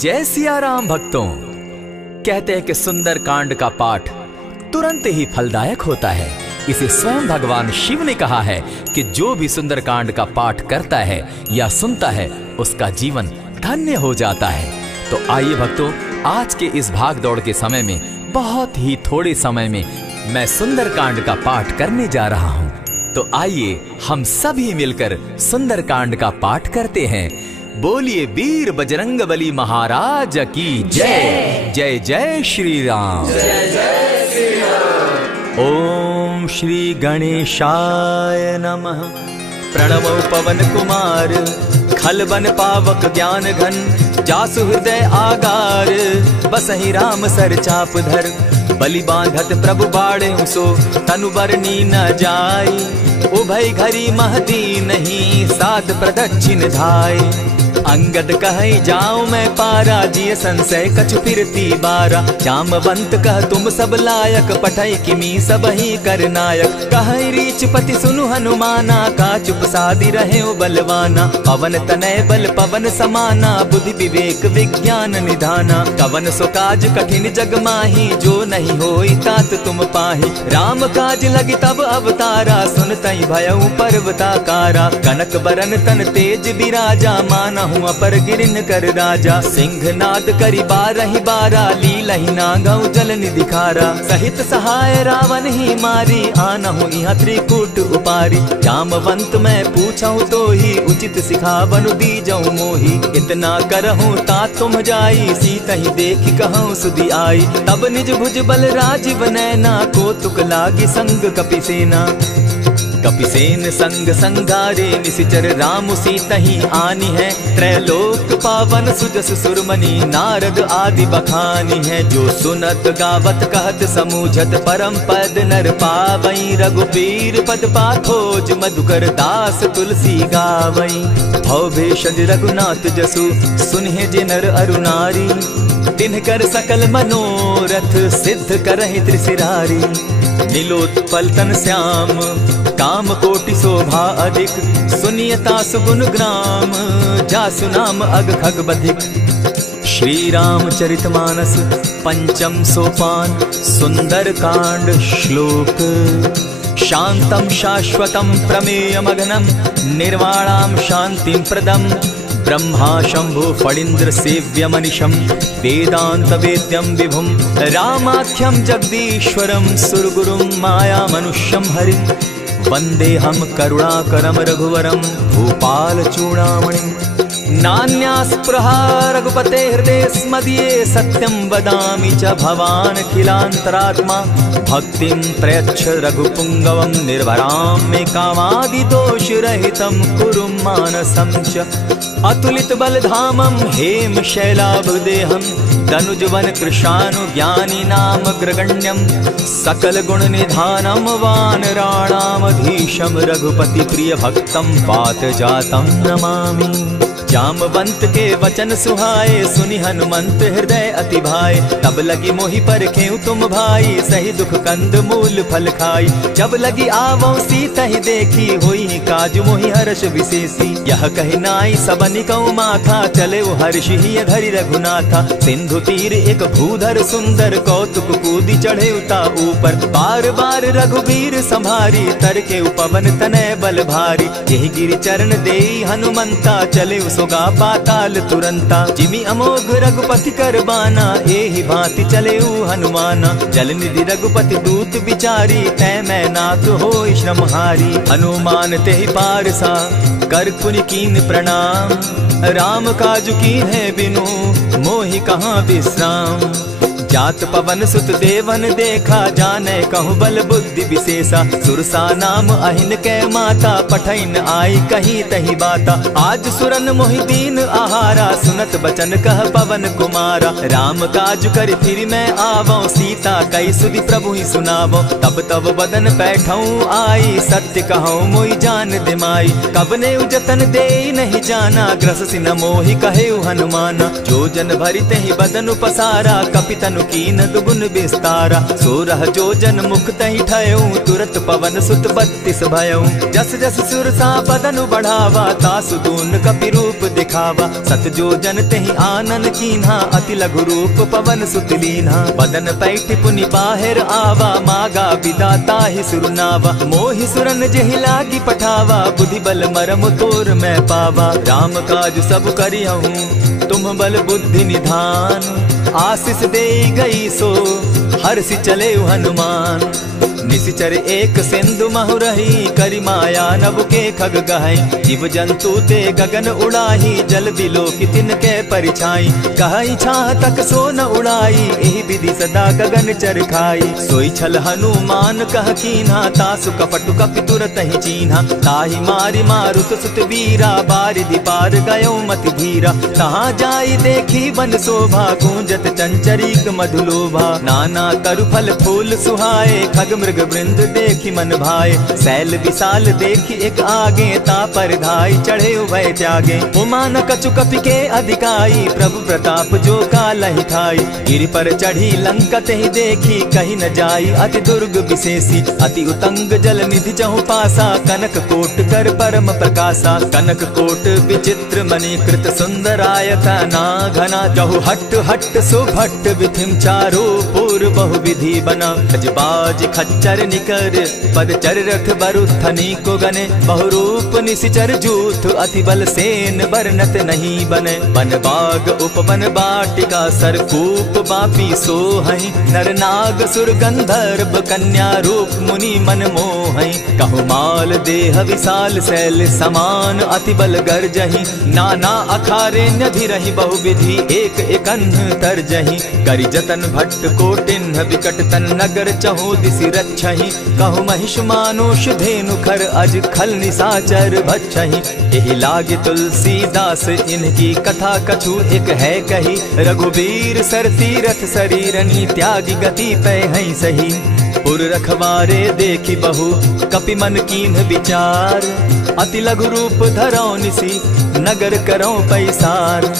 जय सिया राम भक्तों। कहते हैं कि सुंदर कांड का पाठ तुरंत ही फलदायक होता है। इसे स्वयं भगवान शिव ने कहा है कि जो भी सुंदर कांड का पाठ करता है या सुनता है उसका जीवन धन्य हो जाता है। तो आइए भक्तों, आज के इस भाग दौड़ के समय में बहुत ही थोड़े समय में मैं सुंदर कांड का पाठ करने जा रहा हूँ। तो आइए हम सभी मिलकर सुंदर कांड का पाठ करते हैं। बोलिए वीर बजरंगबली महाराज की जय। जय जय श्री राम। जय जय श्री राम। ओम श्री गणेशाय नमः। प्रणवो पवन कुमार खलबन पावक ज्ञान घन जासु हृदय आगार बसहि राम सर चाप धर बलि बांधत प्रभु बाड़े सो तनु बरनी न जाई उभय घरी महदी नहीं सात प्रदक्षिण धाय अंगद कहे जाऊं मैं पारा जिय संशय कछु फिरती बारा जामवंत कह तुम सब लायक पठय किमी सब ही कर नायक कहे रीच पति सुनु हनुमाना का चुप सादी रहे बलवाना पवन तनय बल पवन समाना बुद्धि विवेक विज्ञान निधाना कवन सो काज कठिन जग माही जो नहीं होई तात तुम पाही राम काज लगी तब अवतारा सुनतई भयउ पर्वताकारा कनक बरन तन तेज बिराजा माना अपर गिरिन कर राजा सिंह नाद करी बारहि बारा लीलहि नागौ जल निधि खारा सहित सहाय रावण ही मारी आनहु इहाँ त्रिकूट उपारी जामवंत मैं पूछऊं तो ही उचित सिखावनु दीजऊं मोही इतना करहूं ता तुम जाई सीता ही देखी कहूं सुधि आई तब निज भुज बल राजीव नैना को तुक लागी संग कपिसेना कपिसेन संग संगारे निशिचर राम सीता ही आनी है त्रैलोक पावन सुजस सुरमणि नारद आदि बखानी है जो सुनत गावत कहत समूझत परम पद नर पावई रघुबीर पद पाखोज मधुकर दास तुलसी गावई भव भेषज रघुनाथ जसु सुनहि जे नर अरुनारी तिनकर सकल मनोरथ सिद्ध करहि त्रिशिरारी नीलोत्पल तन श्याम काम कोटि शोभा अधिक सुनियता सुगुण ग्राम जासु नाम अग खग बधिक। श्री रामचरितमानस पंचम सोपान सुंदर कांड श्लोक शांतम शाश्वतम प्रमेयमगनम निर्वाणाम शांतिम प्रदम ब्रह्मा शंभु फणीन्द्र सेव्य मनिशम वेदांत वेद्यम विभुम रामाख्यम जगदीश्वरम सुरगुरुम माया मनुष्यम हरिम वंदे हम करुणाकरम रघुवरम भूपाल चूड़ामणिम नान्यास्पृहा रघुपते हृदय स्मदीये सत्यं वदामि च भवान् खिलान्तरात्मा भक्तिं प्रयच्छ रघुपुङ्गवं निर्भरां मे कामादिदोषरहितं कुरु मानसं च अतुलित बलधामं हेम शैलाभदेहं दनुजवन कृशानुज्ञानी नामग्रगण्यं सकल गुण निधानं वानराणामधीशं रघुपति प्रिय भक्तं पातजातं नमामि। जामवंत के वचन सुहाए सुनि हनुमंत हृदय अति भाए तब लगी मोहि परखेउ तुम भाई सही दुख कंद मूल फल खाई जब लगी आवो सीता ही देखी होई काज मोहि हर्ष विशेषी यह कहि नाई सबनि कौ माथा चले हर्ष ही धरि रघुनाथा सिंधु तीर एक भूधर सुंदर कौतुक कूदी चढ़े उता ऊपर बार बार रघुबीर संभारी तर के उपवन तनय बल भारी यही गिरि चरण देई हनुमंता चले सोगा पाताल तुरंता जिमि अमोघ रघुपति कर बाना एहि भांति चले हनुमाना जल निधि रघुपति दूत बिचारी तै मैं नाथ होई श्रमहारी हनुमान तेहि पारसा कर पुनि कीन प्रणाम राम काज कीन है बिनु मोहि कहाँ विश्राम जात पवन सुत देवन देखा जाने कहूँ बल बुद्धि विशेषा सुरसा नाम अहिन कै माता पठैन आई कहीं तही बाता आज सुरन मोहिदीन आहारा सुनत बचन कह पवन कुमारा राम काज कर फिर मैं आवो सीता कई सुधि प्रभु ही सुनावो तब तब बदन बैठऊं आई सत्य कहूँ मोहि जान दिमाई कबने उजतन दे नहीं जाना ग्रस सिन मोहि कहे हनुमाना जो जन भरित ही बदन पसारा कपितन तनु कीन दुगुन विस्तारा। 16 जोजन मुख तहि ठयऊ, तुरत पवन सुत 32 भयऊ। जस जस सुरसा बदनु बढ़ावा, तासु दून कपि रूप दिखावा। 7 जोजन तेहि आनन कीन्हा, अति लघु रूप पवन सुत लीन्हा। बदन पैठ पुनि बाहिर आवा, मागा विदाता ही सुरनावा। मोहि सुरन जेहि लागी पठावा, बुद्धि बल मरम तोर मैं पावा। राम काज सब करियहूँ, तुम बल बुद्धि निधान। आशीष दे गई सो हर्षि चले हनुमान। निशिचर एक सिंधु महु रही, करि माया नभ के खग गहै। जीव जंतु ते गगन उड़ाही, जल बिलो की तिनके परिछाई। कहई छाह तक सो न उड़ाई, एहि विधि सदा गगन चर खाई। सोई छल हनुमान कह कीन्हा, तासु कपटु कपि तुरत ही चीन्हा। ताहि मारि मारुत सुत वीरा, बारिधि पार गयो मति धीरा। तहाँ जाई देखी वन शोभा, गूंजत चंचरीक मधुलोभा। नाना तरु फल फूल सुहाए, खग मृग वृंद देखी मन भाए। सैल विशाल देखी एक आगे, ता पर धाई चढ़े उभय त्यागे। उमान कछु कपि के अधिकाई, प्रभु प्रताप जो कालहि ठाई। गिरि पर चढ़ी लंका तेहि देखी, कहीं न जाई अति दुर्ग विशेषी। अति उतंग जल निधि चहु पासा, कनक कोट कर परम प्रकाशा। कनक कोट विचित्र मणि कृत सुंदरायतना घना। जहु हट हट सुभट विधिम चारो पूर बहु विधि बना। बाज खच्चर निकर पदचर रथ बरुथनी को गने। बहुरूप निशिचर जूथ, अति बल सेन बरनत नहीं बने। बन बाग उपवन बाटिका, सरकूप बापी सोहई। नर नाग सुर गंधर्व कन्या, रूप मुनि मन मोहई। कहु माल देह विशाल शैल समान, अति बल गर्जही। नाना अखारे नधिरहि बहुविधि, एक एकन्ह तरजही। करि जतन भट्ट कोटिन्ह विकट तन नगर, चहु दिसि रक्षहि। कहु महिष मानुष धेनु खर, अज खल निशाचर भक्षहि। एहि लागे तुलसीदास इनकी कथा, कछु एक है कही। रघुबीर सर तीरथ शरीरनी, त्यागी गति पै हई सही। पुर रखवारे देखी बहु, कपि मन कीन्ह विचार। अति लघु रूप धरौ निसी, नगर करौ पैसार।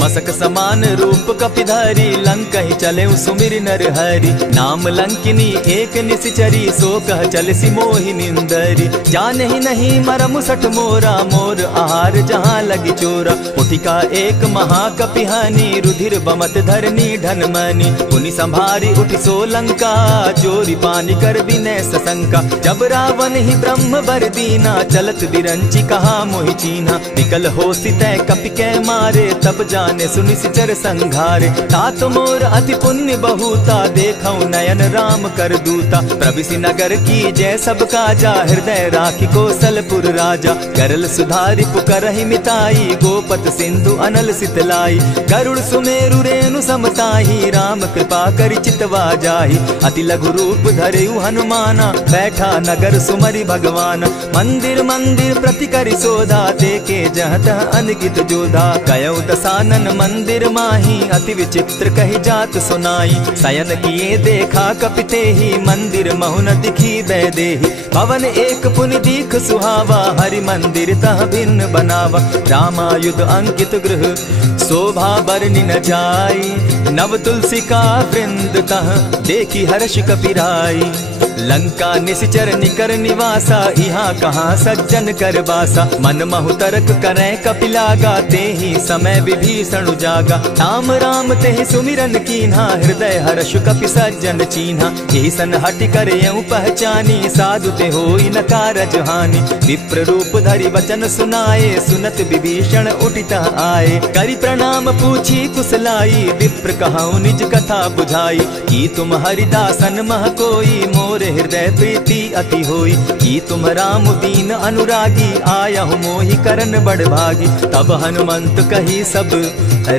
मसक समान रूप कपिधारी, लंकहि चले सुमिर नर हरि। नाम लंकिनी एक निशिचरी, सो कह चल सी मोहि निंदरी। जानहि नहीं मरम सठ मोरा, मोर आहार जहाँ लगी चोरा। उठिका एक महाकपिहानी, रुधिर बमत धरनी ढन मनी। पुनि संभारी उठि सो लंका, जोरी पानी कर विनय सशंका। जब रावण ही ब्रह्म बर दीना, चलत बिरंची कहा मोहि चीन्हा। निकल होसी तय कपि कै मारे, तब जाने सुनिशिचर संघारे। तात मोर अति पुण्य बहुता, देखऊं नयन राम कर दूता। प्रविशि नगर की जय सब काजा, हृदय राखी कौशलपुर राजा। करल सुधारि पुकरहि मिताई, गोपत सिंधु अनल सितलाई। गरुड़ सुमेरु रेणु समताही, राम कृपा करि चितवा जाहि। अति लघु रूप धरेउ हनुमाना, बैठा नगर सुमरि भगवान। मंदिर मंदिर प्रति करि सोधा, देखे जहत अनगित जोधा। कयौ दसानन मंदिर माही, अति विचित्र कही जात सुनाई। शयन किए देखा कपिते ही, मंदिर महु न दिखी वैदेही। भवन एक पुनि दीख सुहावा, हरि मंदिर तह भिन्न बनावा। रामायुध अंकित गृह, शोभा बरनि न जाई। नव तुलसी का वृंद तह, देखी हर्ष कपिराई। लंका निशिचर निकर निवासा, यहाँ कहाँ सज्जन कर बासा। मन महु तरक करै कपिलागा, तेहि समय विभीषण जागा। राम राम तेहि सुमिरन कीन्हा, हृदय हर्ष कपि सज्जन चीन्हा। एहि सन हटि कर यूं पहचानी, साधु ते होई न कारज हानि। विप्र रूप धरि वचन सुनाए, सुनत विभीषण उठितः आए। करि प्रणाम पूछी कुशलाई, विप्र कहऊँ निज कथा बुझाई। की तुम हरिदासन मह कोई, मोर हृदय प्रीति अति होई। की तुम राम दीन अनुरागी, आयहु मोहि करन बड़ भागी। तब हनुमंत कही सब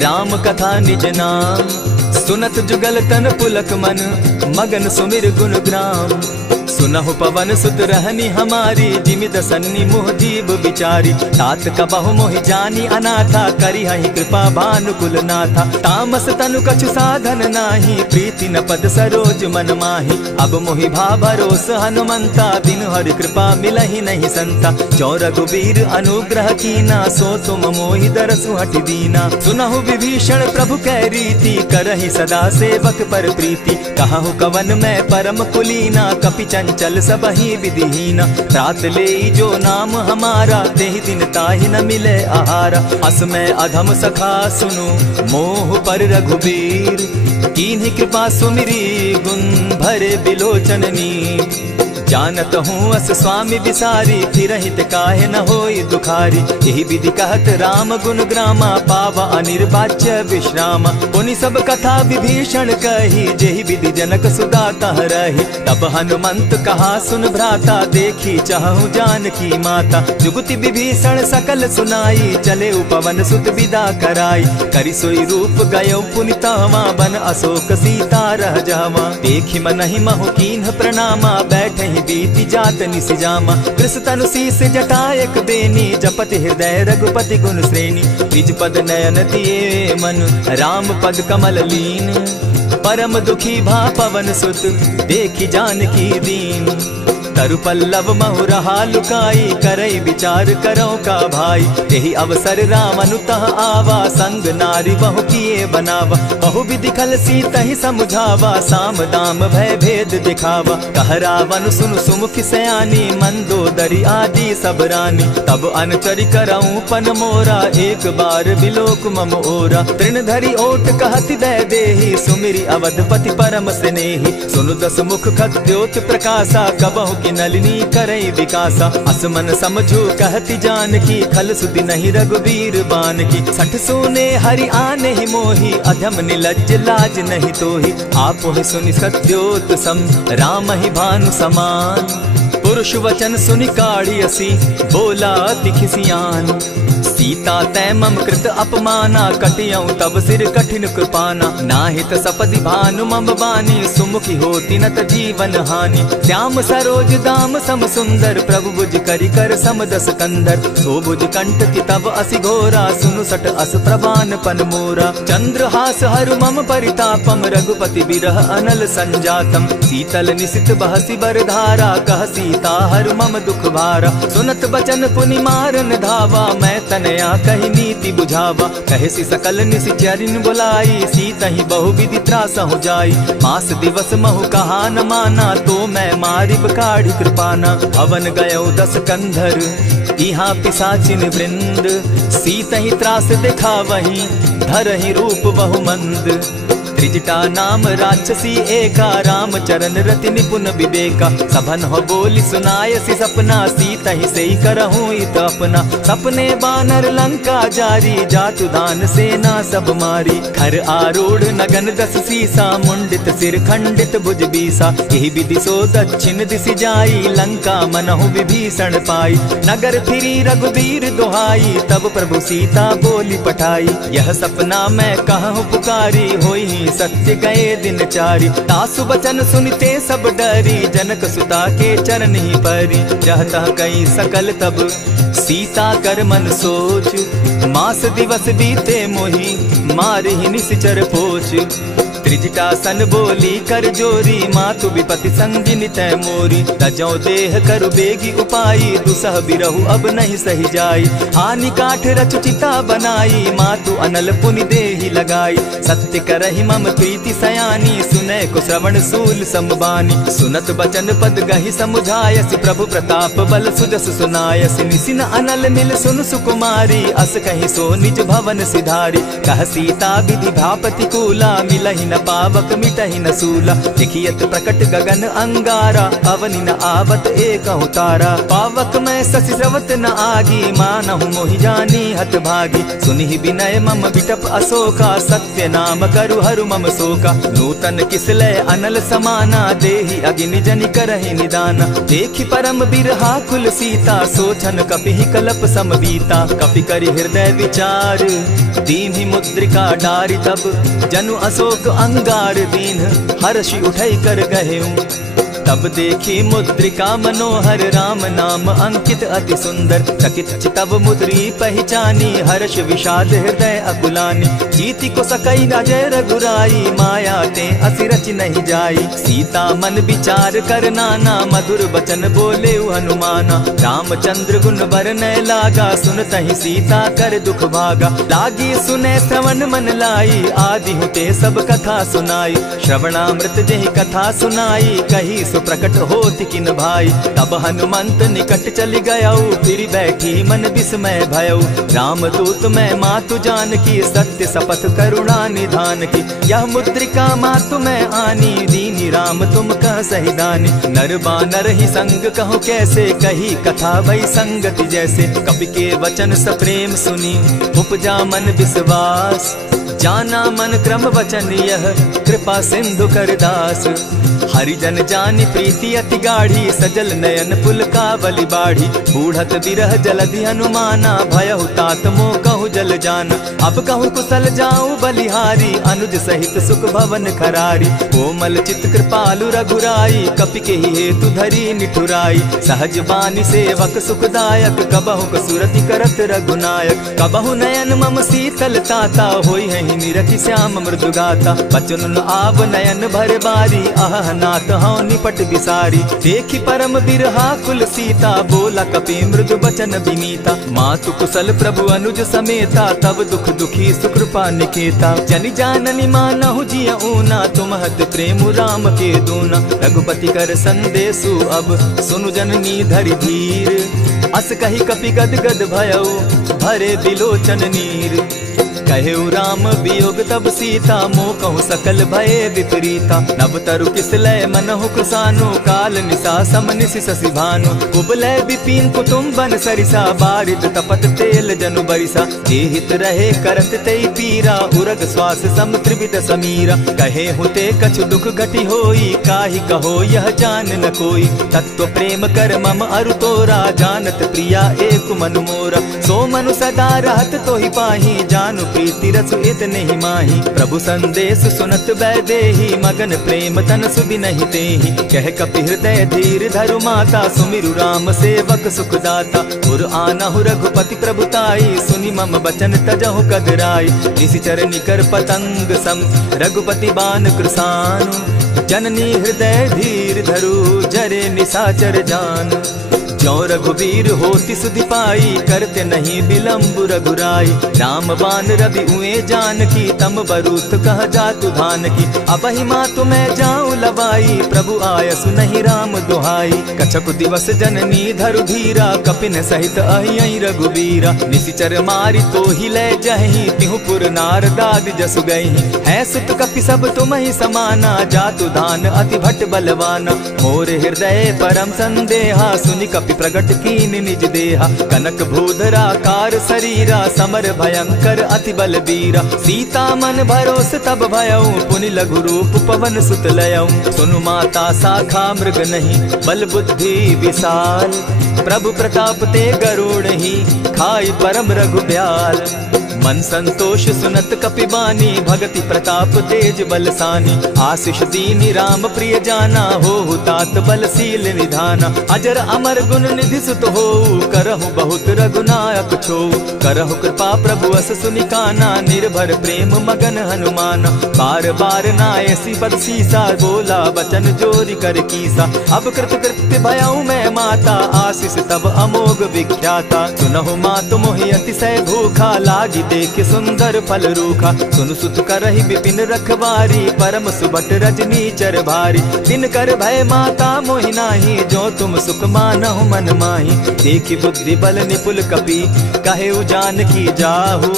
राम कथा निज नाम। सुनत जुगल तन पुलक मन, मगन सुमिर गुण ग्राम। सुनहु पवन सुत रहनी हमारी, जिमि दसन्नी मुह जीव बिचारी। तात कबहु मोहि जानी अनाथा, करी हहि कृपा भानुकुल नाथा। तामस तनु कछु साधन नाही, प्रीति न पद सरोज मन माही। अब मोहि भा भरोस हनुमंता, बिनु हरि कृपा मिलहि नहीं संता। जो रघुबीर अनुग्रह कीना, सो तुम मोहि दरसु हठि दीना। सुनहु विभीषण प्रभु कै रीति, करहि सदा सेवक पर प्रीति। कहु कवन मैं परम कुलीना, कपि चंचल सबहि विधिहीना। त्रात लेई जो नाम हमारा, तेहि दिन ताहि न मिले आहारा। अस मैं अधम सखा सुनु, मोह पर रघुबीर। कीन्ही कृपा सुमिरी, गुण भरे बिलोचननी। जानत हूँ अस स्वामी विसारी, फिर हित काहे न होई दुखारी। यही विधि कहत राम गुण ग्रामा, पावा अनिर्वाच्य विश्रामा। पुनि सब कथा विभीषण कही, जेहि विधि जनक सुदा कह रही। तब हनुमंत कहा सुन भ्राता, देखी चाहूँ जानकी माता। जुगति विभीषण सकल सुनाई, चले पवन सुत विदा कराई। करि सोई रूप गयो पुनितावा, बन अशोक सीता रह जावा। देखी मनहि महु कीन्ह प्रणामा, बैठहि बीति जात निसिजामा। कृष तनु शीस जटायक बेनी, जपति हृदय रघुपति गुण श्रेणी। निज पद नयन दिए मन, राम पद कमल लीन। परम दुखी भा पवन सुत, देखी जानकी दीन। तरु पल्लव महु रहा लुकाई, करई विचार करो का भाई। यही अवसर रावण तह आवा, संग नारी बहु किए बनावा। बहु विधि खल सीतहि समझावा, साम दाम भय भेद दिखावा। कह रावण सुन सुमुखि सयानी, मंदोदरी आदि सब रानी। तब अनचरि करऊं पन मोरा, एक बार बिलोक मम ओरा। तृण धरि ओट कहति दय देहि, सुमिरि अवधपति परम स्नेही। सुनु दस मुख खद्योत प्रकाशा, कबहु की नलिनी करई विकासा। असमन समझो कहति जानकी, खल सुधि नहीं रघुबीर बान की। सठ सोने हरि आने ही मोही, अधम निलज्ज लाज नहीं तोही। आपो ही सुनि सत्योत सम, राम ही भानु समान। पुरुष वचन सुनि काढ़ियसी, बोला अति खिसियान। सीता तै मम कृत अपमाना, कटियऊं तब सिर कठिन कृपाना। नाहित सपदि भानु मम बानी, सुमुखी होती नत जीवन हानि। श्याम सरोज दाम सम सुंदर, प्रभु बुझ करि कर सम दस कंधर। सो बुझ कंठ की तब असि घोरा, सुनु सट अस प्रवान पन मोरा। चंद्रहास हरु मम परितापम, रघुपति बिरह अनल संजातम। शीतल निशित बहसी बरधारा, कह सीता हरु मम दुख भारा। सुनत बचन पुनि मारन धावा, मैं तनया कही नीति बुझावा। कहसी सकल निशिचरिन बुलाई, सीतहि बहु विधि त्रास हो जाई। मास दिवस महु कहा न माना, तो मैं मारिब काढ़ी कृपाना। अवन गयो दस कंधर, इहाँ पिशाचिन वृंद। सीतहि त्रास दिखावहि, धरहि रूप बहु मंद। त्रिजटा नाम राक्षसी एका, राम चरण रति निपुण विवेका। सभन हो बोली सुनायसी सपना, सीतहि सेई करहूँ इत अपना। सपने बानर लंका जारी, जातु दान सेना सब मारी। खर आरूढ़ नगन दस सीसा, मुंडित सिर खंडित भुज बीसा। यही विधि सो दक्षिण दिशि जाई, लंका मनहु विभीषण पाई। नगर फिरी रघुबीर दुहाई, तब प्रभु सीता बोली पठाई। यह सपना मैं कहूँ पुकारी, होई सत्य गए दिन चारि। तासु बचन सुनते सब डरी, जनक सुता के चरण ही परी। जहता कई सकल तब सीता कर मन सोच, मास दिवस बीते मोही, मारे ही निश्चर पोच। त्रिजटा सन बोली कर जोरी, मातु विपति संगिनी तै मोरी। तजौ देह करु बेगी उपाई, दुसह बिरहु अब नहीं सही जाई। हानि काठ रचु चिता बनाई, मातु अनल पुनि देहि लगाई। सत्य करहि मम प्रीति सयानी, सुनै को श्रवण सूल समबानी। सुनत बचन पद गहि समुझायसि, प्रभु प्रताप बल सुजस सुनायसि। निसिन अनल मिल सुन सुकुमारी, अस कहि सो निज भवन सिधारी। कह सीता विधि भापति कूला, मिलहि न पावक मिटहि न सूला। देखियत प्रकट गगन अंगारा, अवनि न आवत एकहु तारा। पावक मैं शशि स्रवत न आगी, मानहु मोहि जानी हत भागी। सुनिहि विनय मम बिटप अशोका, सत्य नाम करु हरु मम शोका। नूतन किसलय अनल समाना, देहि अगिनि जनि करहि निदाना। देखि परम बिरहा कुल सीता, सोचन कपिहि कलप सम बीता। कपि करि हृदय विचार, दीन्हि मुद्रिका डारि। तब जनु अशोक अंगार दीन, हर्षि उठै कर गहेऊ। तब देखी मुद्रिका मनोहर राम नाम अंकित अति सुंदर। चकित तब मुद्री पहचानी हर्ष विषाद हृदय अकुलानी। जीति को सकई न जय रघुराई माया ते असि रचि नहीं जाई। सीता मन विचार कर नाना मधुर बचन बोले हनुमाना। रामचंद्र गुण बरनय लागा सुनतहि सीता कर दुख भागा। लागी सुने श्रवण मन लाई आदि हुते सब कथा सुनाई। श्रवणामृत जेहि कथा सुनाई कही सुप्रकट होति किन भाई। तब हनुमंत निकट चली गयऊ फिर बैठी मन विस्मय भयऊ। रामदूत मैं मातु जान की सत्य शपथ करुणा निधान की। यह मुद्रिका मातु मैं आनी दीनी राम तुम कह सही दानी। नर बानर ही संग कहो कैसे कही कथा वही संगति जैसे। कपि के वचन सप्रेम सुनी उपजा मन विश्वास। जाना मन क्रम वचन यह कृपा सिंधु कर दास। हरिजन जानी प्रीति अति गाढ़ी सजल नयन पुलकावली बाढ़ी। बूढ़त बिरह जलधि हनुमाना भयहु तात मोह कहु जल जाना। अब कहु कुशल जाऊं बलिहारी अनुज सहित सुख भवन खरारी। कोमल चित कृपालु रघुराई कपि के ही हेतु धरी निठुराई। सहज बानी सेवक सुखदायक कबहु कसुरति करत रघुनायक। कबहु नयन मम शीतल ताता होई है निरखि श्याम मृदु गाता। बचन आव नयन भर बारी आह नाथ हौ निपट बिसारी। देखी परम बिरहा कुल सीता बोला कपि मृदु बचन विनीता। मातु कुशल प्रभु अनुज समेता तब दुख दुखी सुकृपा निकेता। जनि जाननी मानहु जिय ऊना तुमहत प्रेम राम के दूना। रघुपति कर संदेशु अब सुनु जननी धरि धीर। अस कही कपि गद गद भयऊ भरे बिलोचन नीर। कहेउ राम वियोग तब सीता मोह कहु सकल भये विपरीता। नभ तरु किसलय मनहु कृसानु काल निशा समनिशि शशि भानु। कुबलय विपिन कुटुम्बन सरिसा बारिद तपत तेल जनु बरिसा। जे हित रहे करत तेई पीरा उरग श्वास सम त्रिविध समीरा। कहे हुते कछु दुख घटी होई काहि कहो यह जान न कोई। तत्व प्रेम कर मम अरु तोरा जानत प्रिया एक मनु मोरा। सो मनु सदा रहत तोहि पाही जानु प्रीति रसु इतने ही माही। प्रभु संदेश सुनत बैदेही मगन प्रेम तन सुधि नहीं तेहि। कह कपि हृदय धीर धरु माता सुमिरु राम सेवक सुखदाता। उर आनहु रघुपति प्रभुताई सुनि मम बचन तजहु कदराई। निशिचर निकर पतंग सम रघुपति बान कृसानु। जननी हृदय धीर धरु जरे निशाचर जान। जो रघुवीर होति सुधि पाई करते नहीं विलम्ब रघुराई। राम बान रवि उए जान की तम बरूथ कह जातु धान की। अब ही मातु मैं जाऊं लवाई प्रभु आयसु नहीं राम दुहाई। कछक दिवस जननी धरु धीरा कपिन सहित अहियं रघुवीरा। निशिचर मारी तो ही ले जहि तिहुपुर नारदाद जसु गई। है सुत कपि सब तुम ही समाना जातु धान अति भट बलवाना। मोर हृदय परम संदेहा सुनि कपि प्रगट कीन निज देहा। कनक भूधरा कार शरीरा समर भयंकर अति बलबीरा। सीता मन भरोस तब भयऊ पुनि लघु रूप पवन सुत लयऊ। सुनु माता शाखा मृग नहीं बल बुद्धि विशाल। प्रभु प्रताप ते गरुड़ ही खाई परम रघु ब्याल। मन संतोष सुनत कपि बानी भगति प्रताप तेज बलसानी। आशीष दीनी राम प्रिय जाना हो तात बलशील निधाना। अजर अमर गुण निधि सुत हो करहु बहुत रघुनायक छो। करहु कृपा प्रभु अस सुनि काना निर्भर प्रेम मगन हनुमाना। बार बार नायसी पद सीसा बोला बचन जोरी कर कीसा। अब कृत कृत्य भयऊ मैं माता आशीष तब अमोघ विख्याता। सुनहु मातु मोहि अतिशय भूखा लागी देख सुंदर फल रूखा। सुन सुत करहि विपिन रखवारी परम सुबट रजनी चर भारी। दिन कर भय माता मोहि नाही जो तुम सुख मानहु मन माही। देखि बुद्धि बल निपुल कपि कहे जान की जाहु।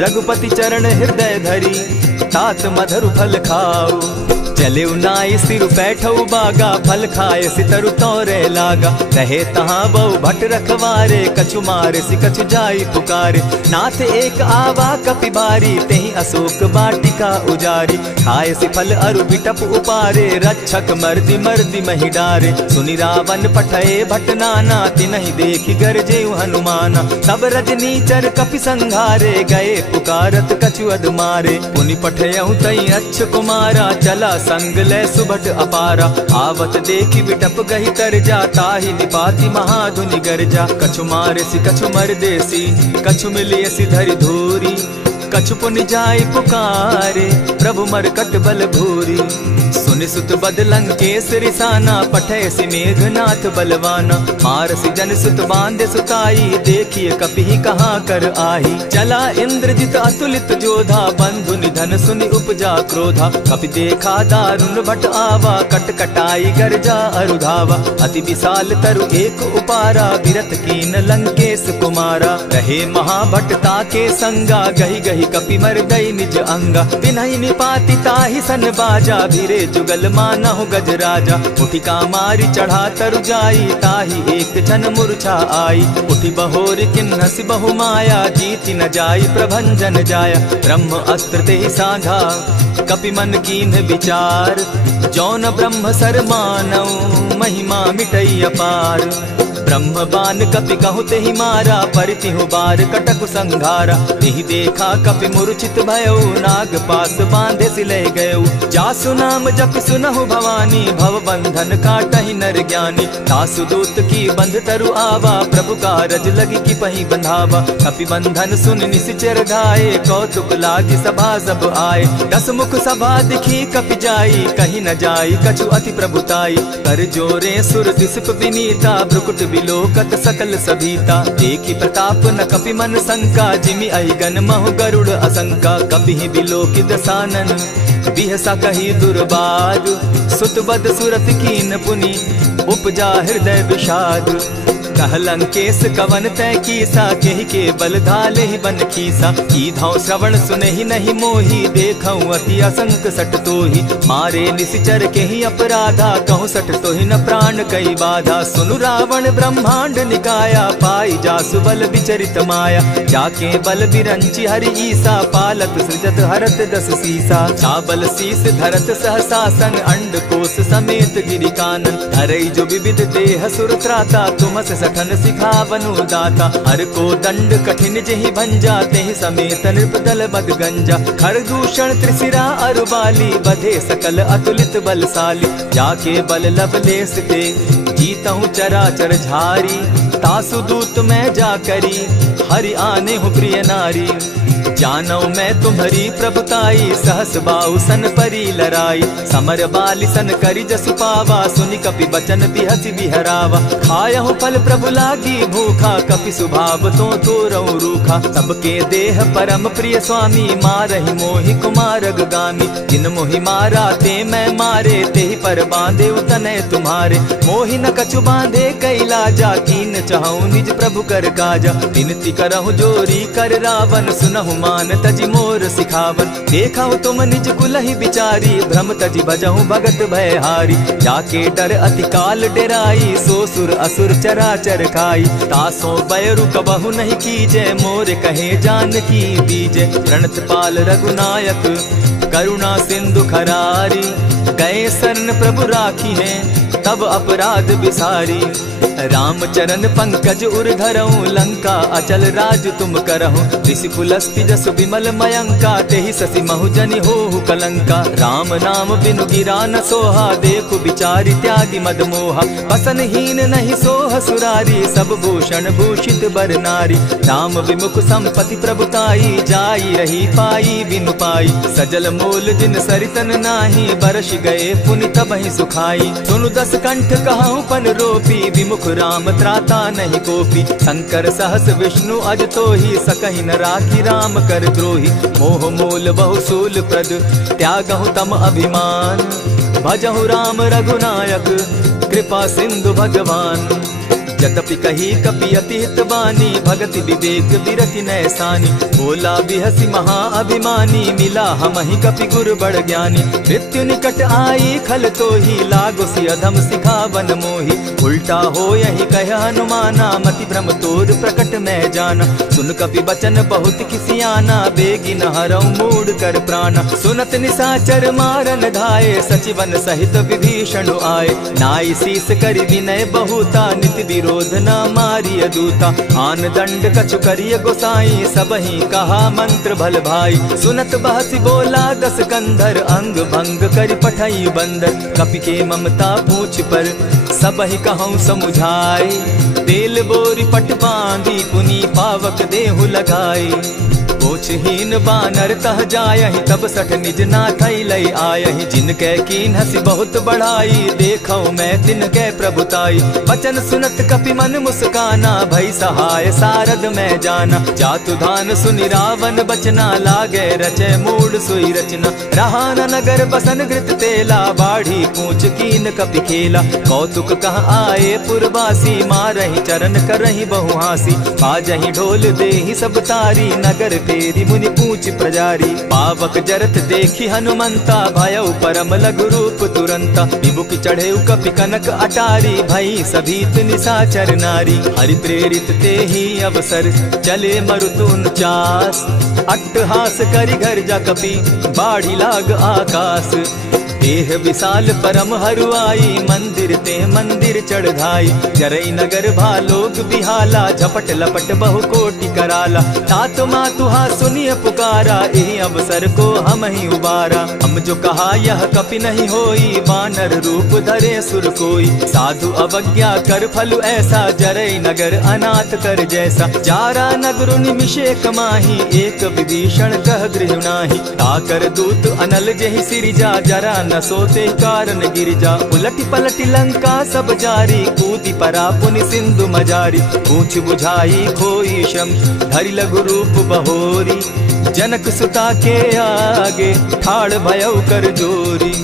रघुपति चरण हृदय धरी तात मधुर फल खाऊ। चले नाई सिर बैठऊ बागा फल खाए सितरु तोरे लागा। रहे तहाँ बहु भट रखवारे कछु मारे सि कछु जाई पुकारे। नाथ एक आवा कपि बारी तेहि अशोक बाटिका उजारी। खाए सि फल अरु बिटप उपारे रक्षक मर्दि मर्दि महि डारे। सुनि रावण पठए भट नाना तिनहि देखि गरजे हनुमाना। तब रजनी चर कपि संघारे गए पुकारत कछु अध मारे। पुनि पठयऊ तई अच्छ कुमारा चला संग ले सुभट अपारा। आवत देखी बिटप गही तर जा, ताहि निपाति महाधुनि गर्जा। कछु मारेसी कछु मर देसी, कछु मिलियसी धरि धूरी। कछु पुनि जाय पुकारे, प्रभु मरकट बल भूरी। सुनि सुत बद लंकेश रिसाना, पठैसी मेघनाथ बलवाना। मारसी जन सुत बांधे सुताई, देखिए कपिहि कहाँ कर आही। चला इंद्रजित अतुलित जोधा, बंधु निधन सुनि उपजा क्रोधा। कपि देखा दारुण भट आवा, कट कटाई गर्जा अरुधावा। अति विशाल तरु एक उपारा, बिरत कीन लंकेश कुमारा। रहे महाभट्टा के संगा, गही गही कपि मर गई निज अंगा। तिन्हि निपाति ताहि सन बाजा, भीरे जुगल मानहु गज राजा। उठिका मारी चढ़ा तरु जाई, ताहि एक जन मूर्छा आई। उठि बहोर किन्हसि बहु माया, जीति न जाई प्रभंजन जाया। ब्रह्म अस्त्र तेहि साधा, कपि मन कीन्ह विचार। जौन ब्रह्म सर मानऊ, महिमा मिटई अपार। ब्रह्म बान कपि कहु तेहि मारा, परितिहु बार कटकु संघारा। तेहि देखा कपि मूर्छित भयउ, नाग पास बांधे सिले गयउ। जासु नाम जपि सुनहु भवानी, भव बंधन काटहि नर ज्ञानी। तासु दूत की बंध तरु आवा, प्रभु कारज लगी की पहि बंधावा। कपि बंधन सुन निसिचर धाये, कौतुक लागी सभा सब आए। दस मुख सभा दिखी कपि जाई, कहीं न जाई कछु अति प्रभुताई। कर जोरे सुर दिसप विनीता, भ्रुकुट बिलोकत सकल सभीता। देखी प्रताप न कपि मन शंका, जिमि अहिगन महु गरुड़ असंका। कपिहि बिलोकि दसानन, बिहसा कही दुर्बाद। सुत बद सुरत कीन पुनि, उपजा हृदय विषाद। कह लंकेश कवन तय कीसा, केहि के बल धाले ही बन खीसा। कीधौ श्रवण सुनहि नहीं मोही, देखऊं अति असंक सट तोही। मारे निसिचर केहि अपराधा, कहूँ सट तोहि न प्राण कई बाधा। सुनु रावण ब्रह्मांड निकाया, पाई जासु बल विचरित माया। जाके बल बिरंचि हरि ईसा, पालत सृजत हरत दस सीसा। चाबल शीस धरत सहसासन, अंड कोश समेत गिरि कानन। धरई जो विविध देह सुर त्राता, तुमस सठन सिखावनु दाता। हर को दंड कठिन जेहि भंजा, तेहि समेत नृपदल बद गंजा। खरदूषण त्रिशिरा अरुबाली, बधे सकल अतुलित बलशाली। जाके बल लवलेस ते, जीतहु चराचर झारी। तासु दूत मैं जा करी, हरि आने हूँ प्रिय नारी। जानौ मैं तुम्हारी प्रभुताई, सहस बाहु सन परी लराई। समर बाली सन करि जसु पावा, सुनि कपि बचन बिहसि बिहरावा। खायहु फल प्रभु लागी भूखा, कपि सुभाव तो तोरहु रूखा। सबके देह परम प्रिय स्वामी, मारहि मोहि कुमारग गामी। जिन मोहि मारा ते मैं मारे, तेहि पर बांधे उतने तुम्हारे। मोहि न कछु बांधे कैलाजा, कीन चाहूं निज प्रभु कर काजा। विनती करहु जोरी कर रावण, सुनहु मान तजि मोर सिखावन। देखहु तुम निज कुलहि बिचारी, भ्रम तजि भजहु भगत भयहारी। जाके डर अति काल डेराई, सो सुर असुर चराचर खाई। तासो बैरु कबहु नहीं कीजे, मोर कहे जानकी बीजे। प्रणत पाल रघुनायक, करुणा सिंधु खरारी। गए शरण प्रभु राखी है, तब अपराध बिसारी। राम चरण पंकज उर धरऊं, लंका अचल राज तुम करहूं। ऋषि पुलस्ति जसु विमल मयंका, तेहि ससि महु जनि होहु कलंका। राम नाम बिनु गिरा न सोहा, देखु बिचारी त्यागी मद मोहा। बसनहीन नहीं सोह सुरारी, सब भूषण भूषित बर नारी। राम विमुख संपति प्रभुताई, जाई रही पाई बिनु पाई। सजल मोल जिन सरितन नाही, बरस गए पुनि तबहि सुखाई। सुनु दस कंठ कहूं पन रोपी, विमुख राम त्राता नहीं कोपी। शंकर सहस विष्णु अज तोहि, सकहि न राखी राम कर द्रोही। मोह मूल बहु सूल प्रद, त्यागहु तम अभिमान। भजहु राम रघुनायक, कृपा सिंधु भगवान। जतपि कही कपि अति हित बानी, भगति विवेक विरति नैसानी। बोला बिहसी महा अभिमानी, मिला हमहि कपि गुर बड़ ज्ञानी। मृत्यु निकट आई खल तोहि, लागो सि अधम सिखावन मोहि। उल्टा हो यही कह हनुमाना, मति भ्रम तोर प्रकट मैं जाना। सुन कपि बचन बहुत किसियाना, बेगी न हरऊ मूड कर प्राणा। सुनत निसाचर मारन धाये, सचिवन सहित विभीषण आए। नाई शीस करि विनय बहुता, नित विरोध न मारिय दूता। आन दंड कछु करिय गोसाई, सबहि कहा मंत्र भल भाई। सुनत बहसी बोला दस कंधर, अंग भंग करि पठई बंदर। कपि के ममता पूछ पर, सबहि कहूँ समुझाए। तेल बोरी पट बांधी, पुनि पावक देहु लगाई। ओछहीन बानर तह जायहि, तब सठ निज नाथै लई आयहि। जिनकै कीन हसी बहुत बढ़ाई, देखौ मैं तिनकै प्रभुताई। बचन सुनत कपि मन मुस्काना, भई सहाय सारद मैं जाना। जातु धान सुनि रावण बचना, लागे रचय मूड सोई रचना। रहा न नगर बसन घृत तेला, बाढ़ी पूछ कीन कपि खेला। कौतुक कह आए पुरवासी, मारहि चरण करहि बहु हासी। बाजहि ढोल देहि सब तारी, नगर तेरी मुनि पूछ प्रजारी। पावक जरत देखी हनुमंता, भयउ परम लघु रूप तुरंता। विमुख चढ़े कपि कनक अटारी, भई सभीत निशाचर नारी। हरि प्रेरित ते ही अवसर, चले मरुतुन चास। अट्टहास करि घर जा कपि, बाढ़ी लाग आकाश। देह विशाल परम हरुआई, मंदिर ते मंदिर चढ़ाई। जरई नगर भालोग बिहाला, झपट लपट बहु कोटि कराला। तात मातुहा सुनिय पुकारा, एहि अवसर को हम ही उबारा। हम जो कहा यह कपि नहीं होई, बानर रूप धरे सुर कोई। साधु अवज्ञा कर फल ऐसा, जरई नगर अनाथ कर जैसा। जारा नगर निमिषे कमाही, एक विभीषण कह गृह नाही। ताकर दूत अनल जहि सिरिजा, जरा न सोते कारण गिरिजा। उलटी पलटी लंका सब जारी, कूदी परा पुनि सिंधु मजारी। पूछ बुझाई खोई श्रम, धरि लघु रूप बहोरी। जनक सुता के आगे, ठाड़ भयउ कर जोरी।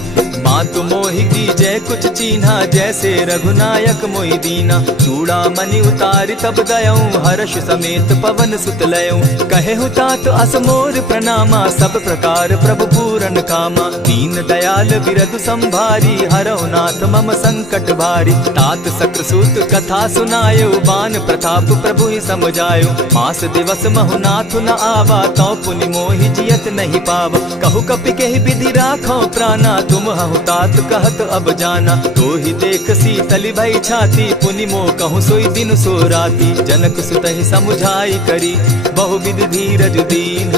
मातु मोहि की जय कुछ चीन्हा, जैसे रघुनायक मोहि दीना। चूड़ा मणि उतारि तब दयऊं, हर्ष समेत पवन सुत लयऊं। कहे तात असमोर प्रणामा, सब प्रकार प्रभु पूरन कामा। दीन दयाल बिरधु संभारी, हरौ नाथ मम संकट भारी। तात सक्रसूत कथा सुनायो, बान प्रताप प्रभु ही समझायो। मास दिवस महु नाथ न आवा, तौ पुनि मोहि जियत नहीं पावा। कहु कपि केहि विधि राखो प्राणा, तुम हहु तात कहत अब जाना। तो ही देख शीतली भई छाती, पुनि मो कहूँ सोई दिन सो राती। जनक सुतहि समुझाई करी, बहुविध धीरज दीन।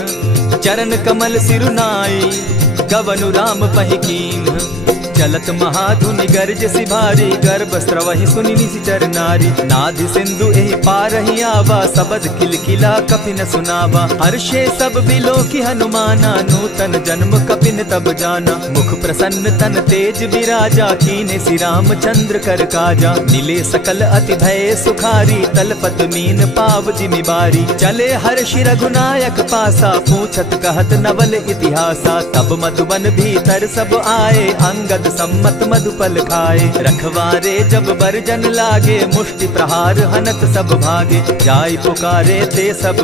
चरण कमल सिरुनाई, गवनु राम पहि कीन। चलत महाधुनि गर्ज सिभारी, गर्भ स्रवहि सुनि निशिचर नारी। नाधि सिंधु एहि पारहि आवा, सबद किलकिला कपि न सुनावा। हर्षे सब बिलोकि हनुमाना, नूतन जन्म कपि न तब जाना। मुख प्रसन्न तन तेज विराजा, कीने श्री रामचंद्र कर काजा। मिले सकल अति भय सुखारी, तलपत मीन पाव जिमि बारी। चले हर्षि रघुनायक पासा, पूछत कहत नवल इतिहासा। तब मधुबन भीतर सब आए, अंगद सम्मत मधुपल खाए। रखवारे जब बरजन लागे, मुष्टि प्रहार हनत सब भागे। जाय पुकारे ते सब,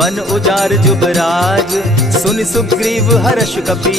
बन उजार जुबराज। सुनि सुग्रीव हर्ष कपि,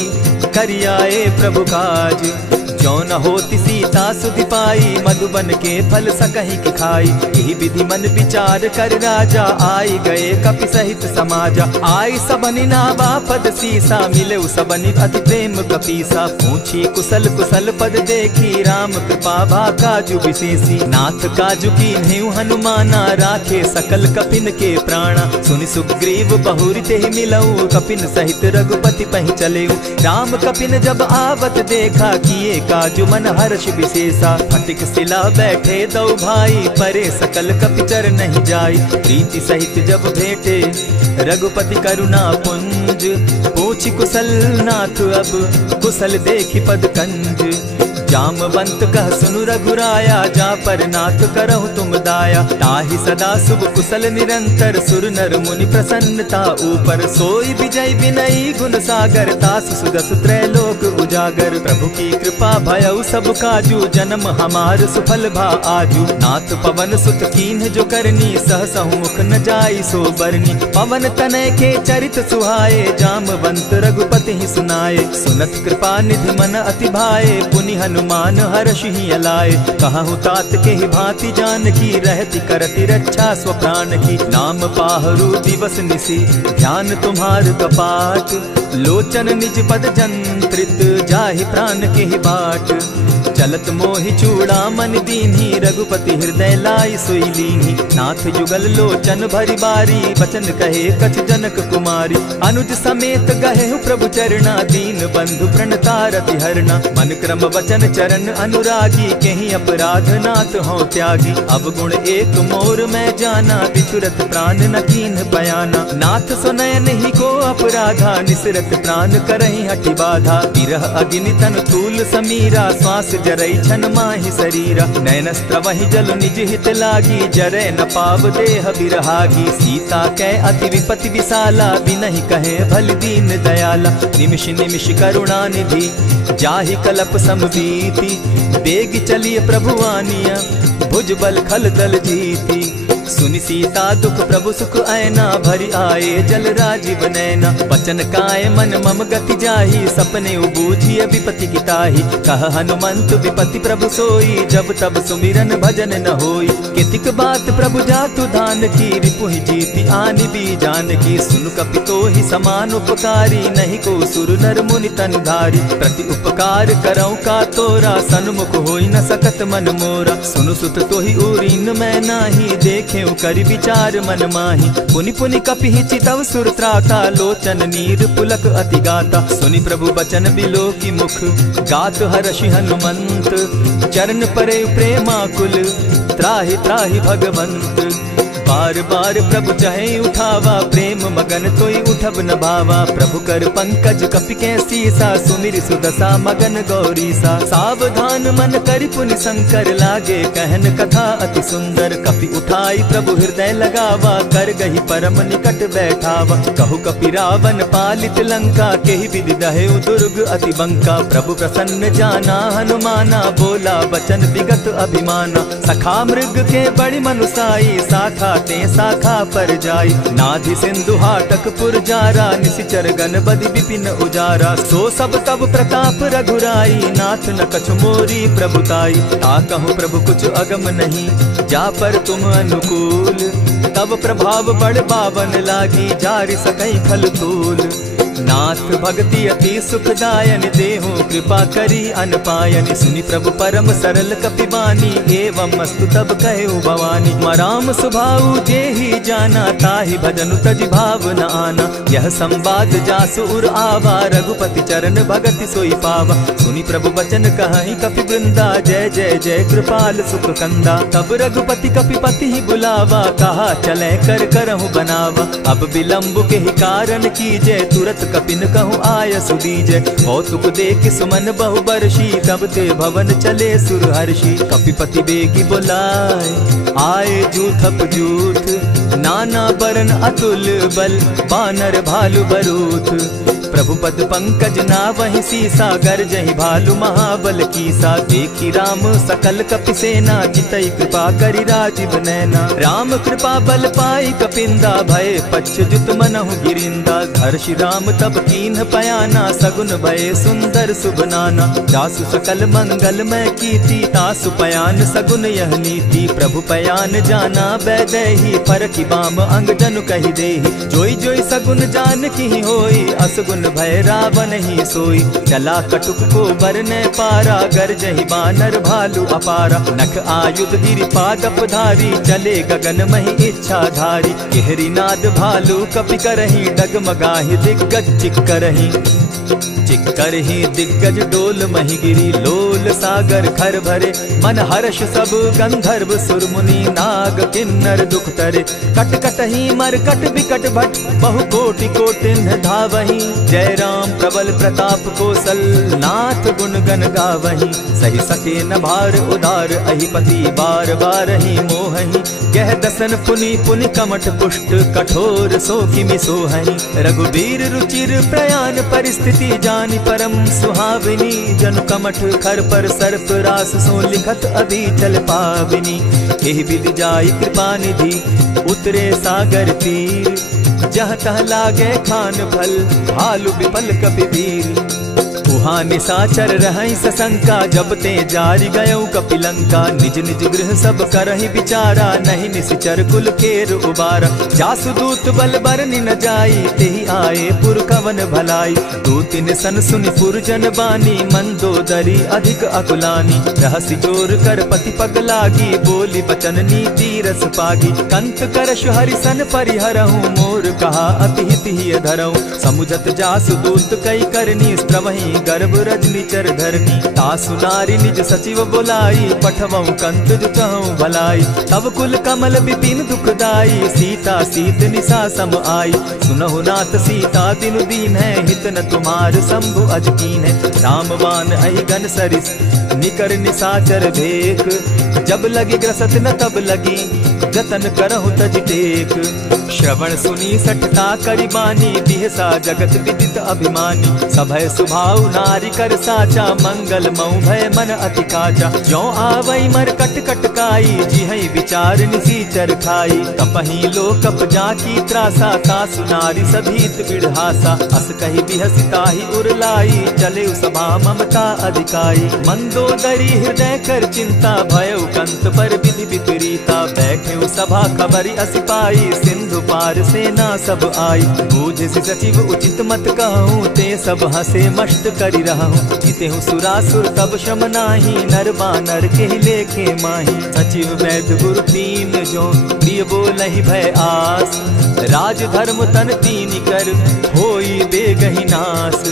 करियाए प्रभु काज। जो न होती सीता सुधि पाई, मधुबन के फल सकहि की खाई। यही विधि मन विचार कर राजा, आई गए कपि सहित समाजा। आई सबनि नावा पद सीसा, मिले सबनि अति प्रेम कपीसा। पूछी कुशल कुशल पद देखी, राम कृपा भा काजु विशेषी। नाथ काजु कीन्हेउ हनुमाना, राखे सकल कपिन के प्राणा। सुनि सुग्रीव बहुरि तेहि मिलऊ, कपिन सहित रघुपति पहि चलेऊ। राम कपिन जब आवत देखा, किए काजु मन हर्ष विशेषा। फटिक सिला बैठे दो भाई, परे सकल कपिचर नहीं जाई। प्रीति सहित जब भेटे, रघुपति करुणा पुंज। पूछि कुशल नाथ अब, कुशल देखि पद कंज। जामवंत कह सुनु रघुराया, जा पर नाथ करहु तुम दाया। ताहि सदा शुभ कुशल निरंतर, सुर नर मुनि प्रसन्नता ऊपर। सोई विजय विनयी गुण सागर, तास सुदस त्रैलोक उजागर। प्रभु की कृपा भयउ सब काजू, जन्म हमार सुफल भा आजू। नाथ पवन सुत कीन्ह जो करनी, सहसहु मुख न जाई सो बरनी। पवन तनय के चरित सुहाए, जामवंत रघुपति ही सुनाए। सुनत कृपा निधि मन अति भाए, पुनि हनुमान हनुमान हर्षि अलाए। कहु तात के ही भांति जानकी रहती करती रक्षा स्वप्राण की। नाम पाहरु दिवस निसी ध्यान तुम्हार कपाट। लोचन निज पद जंत्रित जाहि प्राण के ही बाट। चलत मोहि चूड़ामन दीन्ही रघुपति हृदय लाई सोई लीन्ही। नाथ जुगल लोचन भरी बारी बचन कहे कछ जनक कुमारी। अनुज समेत गहे प्रभु चरणा दीन बंधु प्रणतारति हरना। मन क्रम वचन चरण अनुरागी कहीं अपराध नाथ हो त्यागी। अब गुण एक मोर में जाना बिचुरत प्राण न कीन बयाना। नाथ सुनयन ही को अपराधा निसरत प्राण करहि हटि बाधा। विरह अग्नि तन तूल समीरा श्वास जरई छन माहि शरीरा। नयनस्त्र वही जल निज हित लागी जरे न पाव देह बिरहागी। सीता कै अति विपति विशाला बिनहि कहे भल दीन दयाला। निमिष निमिष करुणा निधि जाहि कलप समबीति। बेग चलिए प्रभु आनिया भुज बल खल दल जीती। सुनि सीता दुख प्रभु सुख ऐना भरी आए जल राजीव नैना। वचन काय मन मम गति जाहि सपने बूझिए विपति किताहि। कह हनुमंत विपति प्रभु सोई जब तब सुमिरन भजन न होई। कितिक बात प्रभु जातु धान की रिपुहि जीति आनि भी जान की। सुन कपितो ही समान उपकारी नहीं को सुर नर मुनि तन धारी। प्रति उपकार करौ का तोरा सन्मुख होई न सकत मन मोरा। सुनु सुत तो ही उरीन मैं नाही देखे करि विचार मन माही। पुनि पुनि कपि चितव सुर त्राता लोचन नीर पुलक अति गाता। सुनि प्रभु बचन बिलो की मुख गात हर्षि हनुमंत। चरण परे प्रेमाकुल त्राहि त्राहि भगवंत। बार बार प्रभु चहे उठावा प्रेम मगन तोई उठब न भावा। प्रभु कर पंकज कपि के सीसा सुमिर सुदशा मगन गौरी सा। सावधान मन करि पुनि शंकर लागे कहन कथा अति सुंदर। कपि उठाई प्रभु हृदय लगावा कर गही परम निकट बैठावा। कहु कपि रावण पालित लंका केहि विधि दहेउ दुर्ग अति बंका। प्रभु प्रसन्न जाना हनुमाना बोला बचन विगत अभिमाना। सखा मृग के बड़ी मनुसाई शाखा ते शाखा पर जाई। नाधि सिंधु हाटक पुर जारा निशिचर गन बदि विपिन उजारा। सो सब तब प्रताप रघुराई नाथ न कछु मोरी प्रभुताई। ता कहूँ प्रभु कुछ अगम नहीं जा पर तुम अनुकूल। तब प्रभाव बड़ बावन लागी जारि सकई खल तूल। नाथ भक्ति अति सुखदायन देहु कृपा करी अनपायन। सुनि प्रभु परम सरल कपिबानी एवं मस्तु तब कहेउ भवानी। मराम सुभाऊ जेहि जाना ताहि भजनु तज भाव न आना। यह संवाद जासु उर आवा रघुपति चरण भगति सोई पावा। सुनि प्रभु बचन कहि कपि वृंदा जय जय जय कृपाल सुख कंदा। तब रघुपति कपिपति ही बुलावा कहा चले कर करहु बनावा। अब विलंब के ही कारण कीजय तुरत कपिन कहूँ आय सुदीजय। कौतुक देख सुमन बहु बरसी तब ते भवन चले सुर हर्षि। कपिपति बेगी बुलाए आए जूथप जूथ। नाना बरन अतुल बल बानर भालु बरूथ। प्रभु पद पंकज ना वही सीसा गरजहि भालु महाबल कीसा। देखी राम सकल कपि सेना चितई कृपा करि राजीव नैना। राम कृपा बल पाई कपिंदा भय पच्युत मनहु गिरिंदा। हर्षि राम तब कीन्ह पयाना सगुन भय सुंदर शुभ नाना। जासु सकल मंगल में कीर्ति तासु पयान सगुन यह नीति। प्रभु पयान जाना बैदेही फरकि बाम अंग जनु कहि देहि। जोई जोई सगुन जान की होई असगुन भय रावण ही सोई। चला कटुक को बरने पारा गरजहि बानर भालु अपारा। नख आयुध गिरि पादप धारी चले गगन महि इच्छा धारी। केहरी नाद भालु कपि करहि डगमगाहि दिग्गज चिक्करहि। चिक्करहि दिग्गज डोल महि गिरी लोल सागर खर भरे। मन हर्ष सब गंधर्व सुर मुनि नाग किन्नर दुख तरे। कट कटहि मरकट बिकट भट बहु कोटि कोटिन्ह धावहि। जय राम प्रबल प्रताप कौशल नाथ गुण गन गावहि। सही सके न भार उदार अहिपति बार बार ही मोहहि। गह दसन पुनि पुनि कमठ पुष्ट कठोर सो किमि सोहहि। रघुबीर रुचिर प्रयाण परिस्थिति जानि परम सुहाविनी। जनु कमठ खर पर सर्प रास सो लिखत अभी चल पाविनी। एहि विधि जाई कृपा निधि उतरे सागर तीर। जह तह लागे खान फल भालु विफल कपि वीर। उहाँ निशाचर रहई सशंका, जब ते जारी गयऊ कपिलंका। निज निज गृह सब करहि विचारा, नहीं निशिचर कुल केर उबारा। जासुदूत बल बरनि न जाई, तेहि आए पुर कवन भलाई। दो तिन सन सुनि पुरजन बानी, मंदोदरी अधिक अकुलानी। रहसि जोर कर पति पग लागी, बोली बचन नीति रस पागी। कंत करश हरिसन परिहरहूँ, मोर कहा अति हित ही धरऊँ। समुझत जासुदूत कई करनी, स्त्रवहि गर्भ रजनी चर धरनी। तासु नारी निज सचिव बोलाई, पठवऊँ कंत जुचहूँ भलाई। तब कुल कमल विपिन दुखदाई, सीता सीत निशा सम आई। सुनहु नाथ सीता दिनु दीन है, हित न तुम्हार शंभु अज कीन है। रामवान अहिगन सरिस निकर निशाचर भेक, जब लगी ग्रसत न तब लगी जतन करहु तज टेक। श्रवण सुनी सठता करि बानी, बिहसा जगत विदित अभिमानी। सभय सुभाव नारी कर साचा, मंगल मऊ भय मन अति काचा। ज्यों आवई मर कट कट काई, जिहई विचार निसीचर खाई। तपहि लोकप जाकी त्रासा, तासु नारी सभीत बिढ़ासा। अस कहि बिहसिताहि उरलाई, चले सभा ममता अधिकाई। मंदोदरी हृदय कर चिंता, भयउ कंत पर विधि विपरीता। बैठे सभा खबरि असि पाई, सिंधु पार सेना सब आई। बूझ सचिव उचित मत कहूँ, ते सब हसे मस्त करि रहूँ। जितेहु सुरासुर तब श्रम नाही, नर बानर के लेखे माही। सचिव वैद्य गुरु तीन जो, प्रिय बोलहि भय आस। राज धर्म तन तीन कर, होई बेगहि नास।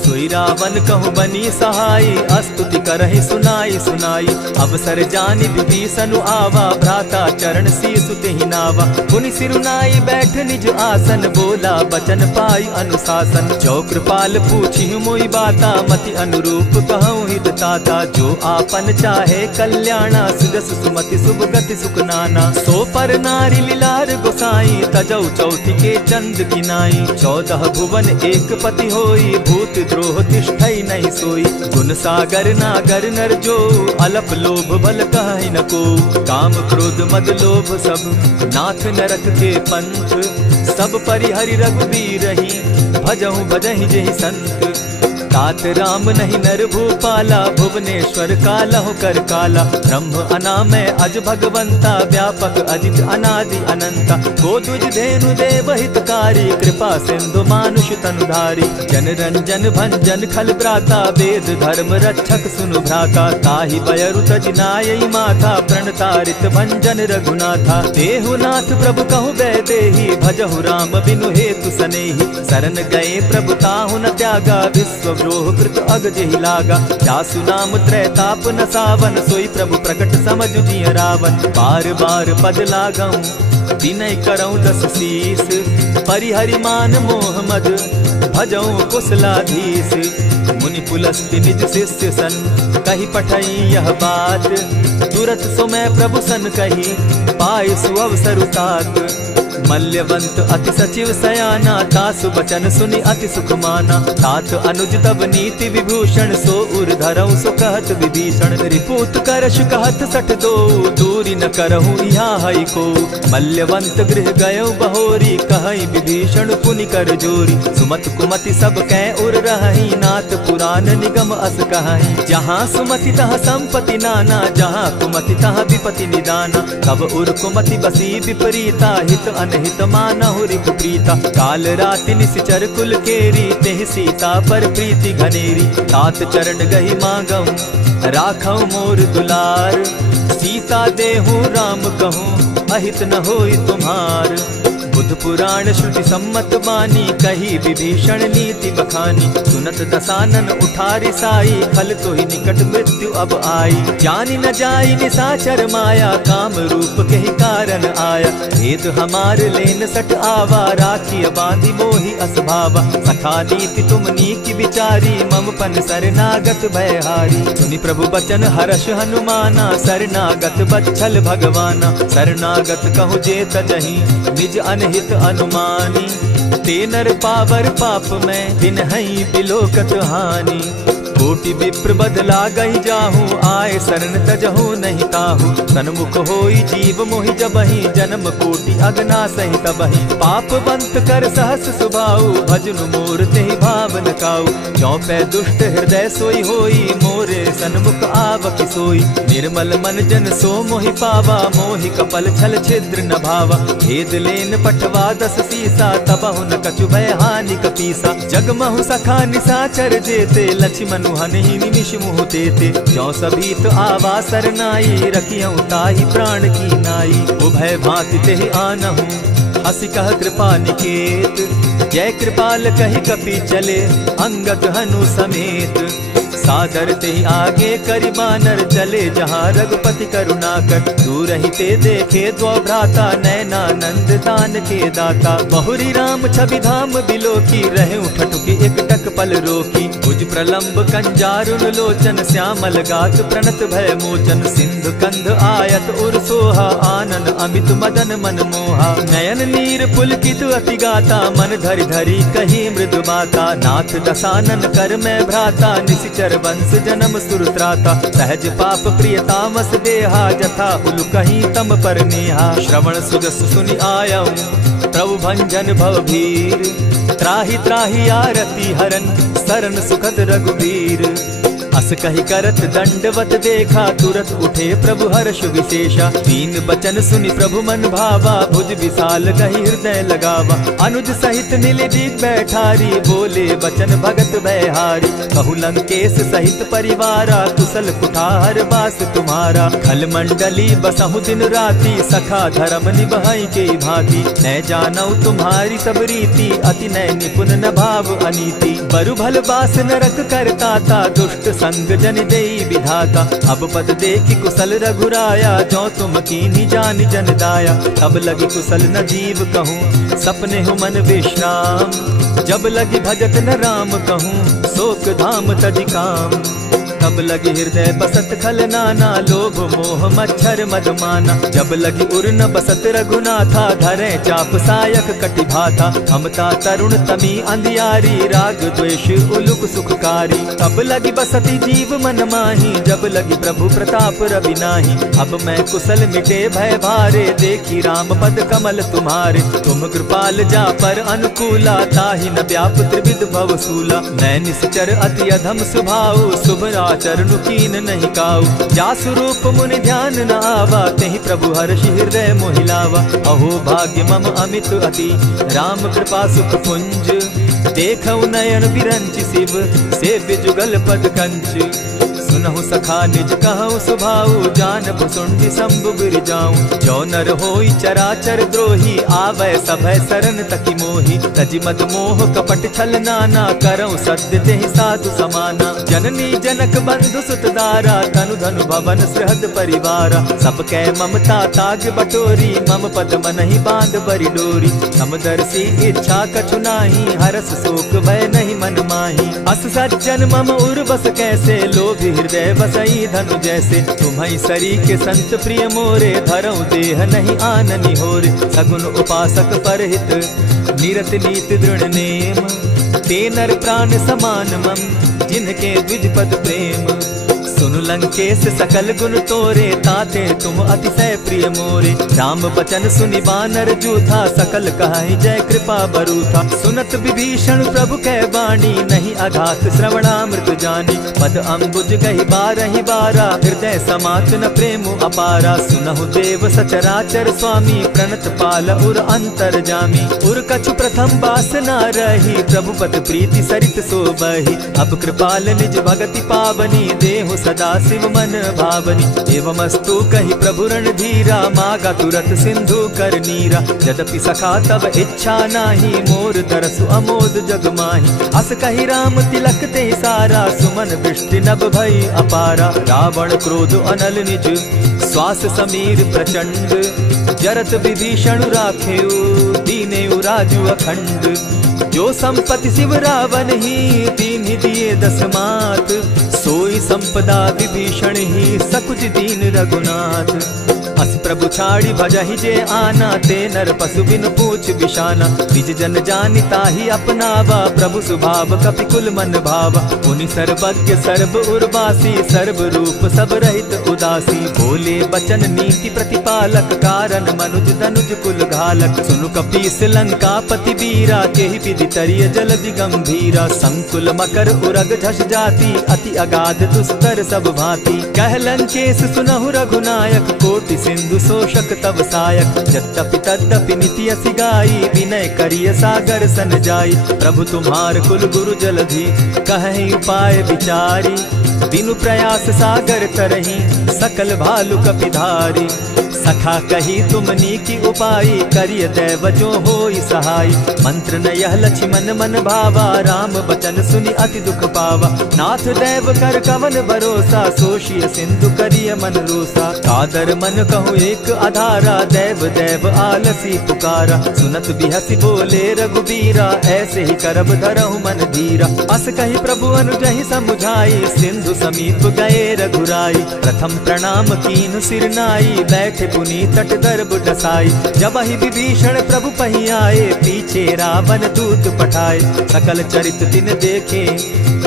सोई रावण कहु बनी सहाई, अस्तुति करहि सुनाई सुनाई। अवसर जानि विभीषण आवा, भ्राता चरण शीसु तेहि नावा। पुनि सिरुनाई बैठ निज आसन, बोला बचन पाई अनुशासन। जो कृपाल पूछि मोई बाता, मति अनुरूप कहूँ हित ताता। जो आपन चाहे कल्याणा, सुजस सुमति शुभ गति सुख नाना। सो पर नारी लीलार गोसाई, तजौ चौथी के चंद किनाई। 14 भुवन एक पति होई, भूत द्रोह तिष्ठई नहीं सोई। गुण सागर नागर नर जो, अलप लोभ बल कहै न को। काम क्रोध मद लोभ सब, नाथ नरक के पंथ। सब परिहरि रघुबीर रही, भजहु भजहि जेहि संत। तात राम नहीं नर भूपाला, भुवनेश्वर कालहु कर काला। ब्रह्म अनामय अज भगवंता, व्यापक अजित अनादि अनंता। गोदुज धेनु देव हितकारी, कृपा सिंधु मानुष तनुधारी। जन रंजन भंजन खल भ्राता, वेद धर्म रक्षक सुनु भ्राता। ताहि बयरु तज नायई माथा, प्रणतारित भंजन रघुनाथा। देहु नाथ प्रभु कहु बैदेही, भजहु राम बिनु हेतु सनेही। शरण गए प्रभु ताहु न त्यागा, विश्व द्रोह कृत अग जेहि लागा। जासु नाम त्रैताप न सावन, सोई प्रभु प्रकट समझ जिय रावण। बार बार पद लागऊं, विनय करऊं 10 शीस। परिहरि मान मोह मद, भजऊं कुशलाधीश। मुनि पुलस्त्य निज शिष्य सन, कहि पठई यह बात। तुरत सो मैं प्रभु सन कही, पाय सुअवसर तात। मल्यवंत अति सचिव सयाना, तासु बचन सुनि अति सुख माना। तात अनुज तब नीति विभूषण, सो उर धरऊं सो कहत विभीषण। रिपुत करश कहत सठ दो, दूरी न करहूँ यहाँ हई को। मल्यवंत गृह गयो बहोरी, कहई विभीषण पुनि कर जोरी। सुमत कुमति सब कै उर रहई, नाथ पुराण निगम अस कहई। जहाँ सुमति तहाँ संपत्ति नाना, जहाँ कुमति तहाँ विपति निदाना। तब उर कुमति बसी विपरीता, हित अनहित मानहु रिपु प्रीता। काल राति निशिचर कुल केरी, तेहि सीता पर प्रीति घनेरी। तात चरण गहि मांगऊं, राखऊं मोर दुलार। सीता देहूं राम कहूं, अहित न होई तुम्हार। बुध पुराण श्रुति सम्मत बानी, कही विभीषण नीति बखानी। सुनत दसानन उठारी साई, खल तो ही निकट मृत्यु अब आई। जानी न जाई निशाचर माया, काम रूप के ही कारण आया। भेद हमार लेन सट आवा, राखी बांधी मोहि असभावा। सखा नीति तुम नीति विचारी, मम पन शरणागत भयहारी। सुनि प्रभु बचन हर्ष हनुमाना, शरणागत बच्छल भगवाना। शरणागत कहु जे तजहि, निज अनहित अनुमानी। ते नर पावर पाप में, बिनहि बिलोकत हानि। कोटि विप्र बदला गई जाहू, आए शरण तजहू नहीं ताहू। सन्मुख होई जीव मोहि जबहि, जन्म कोटि अगना सही तबहि। पाप बंत कर सहस सुभाऊ, भजनु मोर तेहि भावन काऊ। चौपै दुष्ट हृदय सोई होई, मोरे सन्मुख आवक सोई। निर्मल मन जन सो मोहि पावा, मोहि कपल छल छिद्र न भावा। भेद लेन पठवा दस सीसा, तबहु न कछु भय हानि कपीसा। जगमहु सखा निसाचर जेते, लक्ष्मण हनहि निमिष मुह देते। जो सभीत आवा सरनाई, रखियऊ ताहि प्राण की नाई। उभय भांति तेहि आनहु, हसी कह कृपा निकेत। जय कृपाल कहि कपि चले, अंगद हनु समेत। सादर ते आगे करि बानर, चले जहाँ रघुपति करुणा कर। दूर ही ते देखे द्वौ भ्राता, नैनानंद दान के दाता। बहुरी राम छवि धाम बिलोकी, रहे उठटुकी एक टक पल रोकी। भुज प्रलंब कंजारुन लोचन, श्यामल गात प्रणत भय मोचन। सिंधु कंध आयत उर सोहा, आनन अमित मदन मन मोहा। नयन नीर पुलकित अति गाता, मन धरि धरि कही मृदु बाता। नाथ दसानन कर मैं भ्राता, निशिचर वंश जन्म सुरत्राता। सहज पाप प्रियतामस देहा, जथा उलु कहीं तम पर नेहा। श्रवण सुजस सुनि आयऊ, प्रभु भंजन भवभीर। त्राहि त्राहि आरती हरन, सरन सुखद रघुवीर। अस कहि करत दंडवत देखा, तुरत उठे प्रभु हर्ष विशेषा। तीन बचन सुनि प्रभु मन भावा, भुज विशाल कहि हृदय लगावा। अनुज सहित नीलदीप बैठारी, बोले बचन भगत भयहारी। कहु लंकेश सहित परिवारा, कुशल कुठार बास तुम्हारा। खल मंडली बसहु दिन राति, सखा धर्म निभाई के भांति। न जानऊ तुम्हारी सब रीति, अति नय निपुण न भाव अनीति। बरु भल बास नरक करताता, दुष्ट संग जन देई विधाता। अब पद देखि कुशल रघुराया, जो तुम कीन्ही जानि जन दाया। तब लगी कुशल न जीव कहूँ, सपने हो मन विश्राम। जब लगी भजत न राम कहूँ, शोक धाम तजि काम। तब लगी हृदय बसत खल नाना, लोभ मोह मच्छर मदमाना। जब लगी उर न बसत रघुनाथा, धरे चाप सायक कटि भाथा। ममता तरुण तमी अंधियारी, राग द्वेष उलुक सुखकारी। तब लगी बसती जीव मन माही, जब लगी प्रभु प्रताप रवि नाही। अब मैं कुशल मिटे भय भारे, देखी राम पद कमल तुम्हारे। तुम कृपाल जा पर अनुकूला, ताहि न व्याप त्रिविध भव सूला। मैं निश्चर अति अधम स्वभाव, शुभ चरणु कीन नहीं काऊ। जासु रूप मुनि ध्यान न आवा, तेहि प्रभु हर्षि हृदय मोहिलावा। अहो भाग्य मम अमित अति, राम कृपा सुख पुंज। देखऊ नयन बिरंचि शिव, सेव्य जुगल पद कंच। सुनहु सखा निज कहु सुभाऊ, जानब सुंडि शंभु गिर जाऊं। जो नर होई चराचर द्रोही, आवै सभय सरन तकी मोही। तजि मद मोह कपट छल नाना, करऊं सत्य तेहि साधु समाना। जननी जनक बंधु सुत दारा, तनु धनु भवन सृहद परिवारा। सब कै ममता ताग बटोरी, मम पद मनहि बांध बरि डोरी। समदर्शी इच्छा कछु नाही, हरस शोक भय नहीं मन माही। अस सज्जन मम उर बस कैसे, लोभी हृदय बसई धनु जैसे। तुम्हारी सरी के संत प्रिय मोरे, धरऊं देह नहीं आननि होरे। सगुन उपासक परहित, निरत नीत दृढ़ नेम। ते नर प्राण समान मम, जिनके द्विज पद प्रेम। सुन लंकेश सकल गुण तोरे, ताते तुम अतिशय प्रिय मोरे। राम बचन सुनि बानर जूथा, सकल कहाई जय कृपा बरूथा। सुनत विभीषण प्रभु कै बाणी, नहीं अघात श्रवणामृत जानी। पद अम्बुज गहि बारहि बारा, हृदय समात न प्रेम अपारा। सुनहु देव सचराचर स्वामी, प्रणत पाल उर अंतर जामी। उर कछु प्रथम बास न रही, प्रभु पद प्रीति सरित सोबहि। अब कृपाल निज भगति पावनी, देहु सदा शिव मन भावनी। एवमस्तु कहि प्रभु रणधीरा, मागा तुरत सिंधु कर नीरा। यद्यपि सखा तब इच्छा नाही, मोर तरसु अमोद जग माही। अस कहि राम तिलक ते सारा, सुमन वृष्टि नभ भई अपारा। रावण क्रोध अनल निज, श्वास समीर प्रचंड। जरत विभीषण राखेउ, दीनेउ राजु अखंड। जो संपत्ति शिव रावण ही, दीन्हि दिए दस मात। सोई संपदा विभीषण ही, सकुच दीन रघुनाथ। हस प्रभु छाड़ी भजहि जे आना, ते नर पशु बिन पूछ बिशाना। निज जन जानि ताहि अपनावा, प्रभु स्वभाव कपि कुल मन भावा। मुनि सर्वज्ञ सर्व उर्वासी, सर्व रूप सब रहित उदासी। बोले बचन नीति प्रतिपालक, कारण मनुज धनुज कुल घालक। सुनु कपीस लंकापति वीरा, केहि विधि तरिय जलधि गंभीरा। संकुल मकर उरग झष जाति, अति अगाध दुस्तर सब भांति। कह लंकेश सुनहु रघुनायक, कोटि सिंधु शोषक तव सायक। यद्यपि तद्यपि निति असि गाई, विनय करिय सागर सन जाई। प्रभु तुम्हार कुल गुरु जलधि, कहि उपाय विचारी। बिनु प्रयास सागर तरही, सकल भालु कपिधारी। सखा कही तुमनी की उपाई, करिय दैव जो होई सहाय। मंत्र न यह लक्ष्मण मन भावा, राम बचन सुनि अति दुख पावा। नाथ दैव कर कवन भरोसा, सोषिय सिंधु करिय मन रोसा। कादर मन कहूँ एक आधारा, दैव दैव आलसी पुकारा। सुनत बिहसी बोले रघुबीरा, ऐसे ही करब धरहु मन धीरा। अस कही प्रभु अनुजहि समुझाई, सिंधु समीप गए रघुराई। प्रथम प्रणाम कीन सिर नाई, बैठे पुनि तट दर्भ डसाई। जब ही विभीषण प्रभु पही आए, पीछे रावण दूत पठाए। सकल चरित तिन देखे,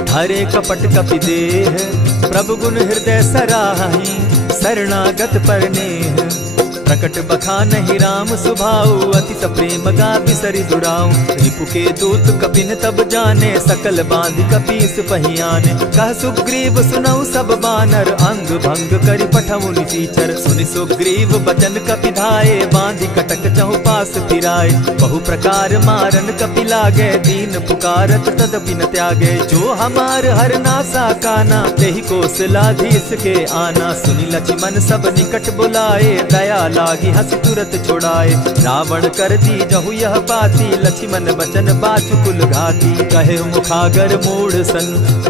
धरे कपट कपि देह। प्रभु गुण हृदय सराहि, शरणागत परनेह। प्रकट बखानहि राम सुभाऊ, अति सप्रेम गा बिसरि दुराऊ। रिपु के दूत कपिन तब जाने, सकल बांधि कपीस पहियाने। कह सुग्रीव सुनऊ सब बानर, अंग भंग करि पठऊ निसीचर। सुनि सुग्रीव बचन कपि धाये, बांधि कटक चहु पास फिराए। बहु प्रकार मारन कपि लागे, दीन पुकारत तदपि न त्यागे। जो हमार हर नासा काना, तेहि कौशलाधीश के आना। सुनि लक्ष्मण सब निकट बुलाए, दया लागी हंसी तुरत छुड़ाए। रावण कर दी जहु यह पाती, लक्ष्मण बचन बाचु कुल घाती। कहे मुखागर मूढ़ सन,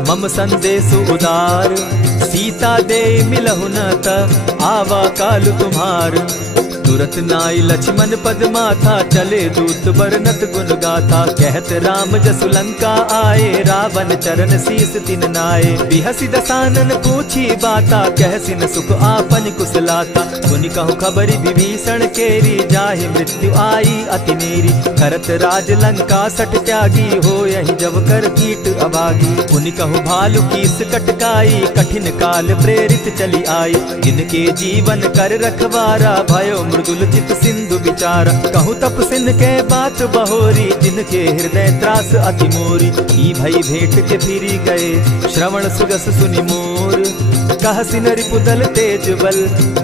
मम संदेश उदार। सीता दे मिलहु न त, आवा काल तुम्हार। तुरत नाई लक्ष्मण पद माथा, चले दूत बरनत गुण गाथा। कहत राम जसु लंका आए, रावण चरण शीस तिन नाए। बिहसी दसानन पूछी बाता, कहसिन सुख आपन कुशलाता। सुनि कहु खबरी विभीषण केरी, जाहि मृत्यु आई अति नेरी। करत राज लंका सठ त्यागी, हो यही जब कर कीट अभागी। पुनि कहु भालु कीस कटकाई, कठिन काल प्रेरित चली आई। जिनके जीवन कर रखवारा, भयो मृदुल चित सिंधु विचारा। कहूँ तप सिंध के बात बहोरी, जिनके हृदय त्रास अति मोरी। ई भई भेंट के फिरी गए, श्रवण सुगस सुनि मोर। कहसि नरि पुदल तेज बल,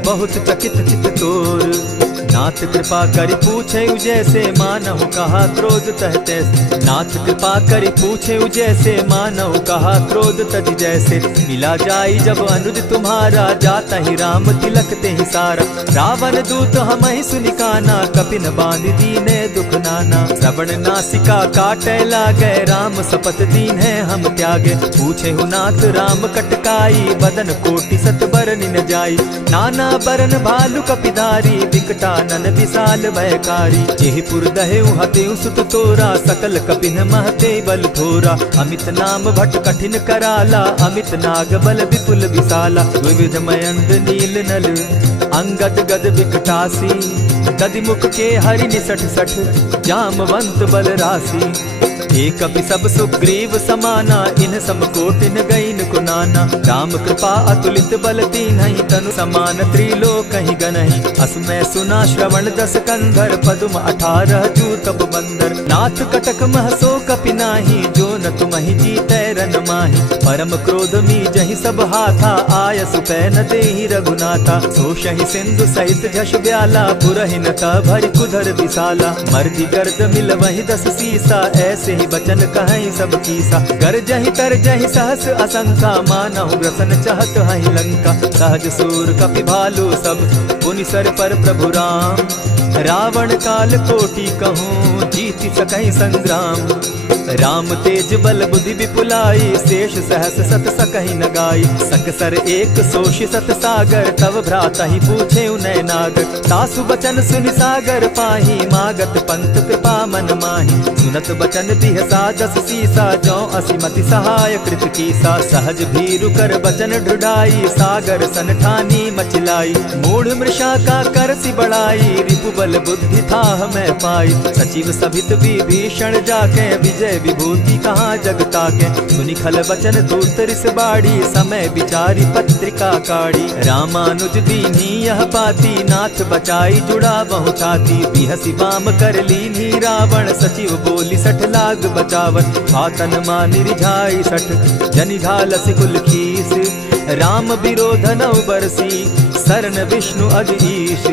बहुत चकित चित तोर। नाथ कृपा करि पूछे जैसे, मानहु कहा क्रोध तह तैसे। नाथ कृपा करि पूछे जैसे, मानहु कहा क्रोध तज जैसे। मिला जाई जब अनुज तुम्हारा, जाता ही राम तिलक ते ही सारा। रावण दूत हम ही सुनि काना, कपिन बांध दीने दुख नाना। श्रवण नासिका काटे लागे, राम सपत दीन है हम त्यागे। पूछे हु नाथ राम कटकाई, बदन कोटि सत बरन न जाई। नाना बरन भालु कपिधारी, विकटा नन विशाल भयकारी। जेहि पुर दहेउ हतेउ सुत तोरा, सकल कपिन महते बल थोरा। अमित नाम भट कठिन कराला, अमित नाग बल विपुल विशाला। विविध मयंद नील नल, अंगद गद विकटासी। गदि मुख के हरि निसठ सठ, जामवंत बल राशि। एक कपि सब सुग्रीव समाना, इन सम कोटिन गईन को नाना। राम कृपा अतुलित बल दीन्हि, तनु समान त्रिलोक ही गनहि। अस मैं सुना श्रवण दस कंधर, पदुम 18 जूतब बंदर। नाथ कटक महसो कपि नाही, जो न तुमहि जीतै रन माहि। परम क्रोध मी जहि सब हाथा, आय सुपै न देहि रघुनाथा। सोषहि सिंधु सहित झष ब्याला, पुरहि न त भरि कुधर विशाला। मर्दि गर्द मिल वहि 10 सीसा, ऐसे ही बचन कहीं सब कीसा। गरजहि तरजहि सहस असंखा, मानहु ग्रसन चाहत हहि लंका। सहज सूर कपि भालु सब, पुनि सर पर प्रभु राम। रावण काल कोटि कहूँ, जीति सकहि संग्राम। राम तेज निज बल बुद्धि विपुलाई, शेष सहस सत सकहि न गाई। सकसर एक सोषि सत सागर, तव भ्राता ही पूछे उनय नागर। तासु बचन सुनि सागर पाही, मागत पंत कृपा मन माही। सुनत बचन दिह सादस सीसा, जौ असिमति सहाय कृत कीसा। सहज भीरु कर बचन ढुढ़ाई, सागर सन ठानी मचिलाई। मूढ़ मृषा का कर सी बढ़ाई, रिपु बल बुद्धि था मैं पाई। सचिव सभित विभीषण जाके, विजय विभूति कहाँ जगता के। सुनि खल बचन दूत रिस बाड़ी, समय विचारी पत्रिका काढ़ी। रामानुज दीन्ही यह पाती, नाथ बचाई जुड़ा बहु छाती। बिहसी बाम कर लीन्ही रावण, सचिव बोली सठ लाग बचावन। आतन मानि रिझाई सठ, जनि झालसि कुल खीस। राम विरोध नौ बरसी, शरण विष्णु अज ईश।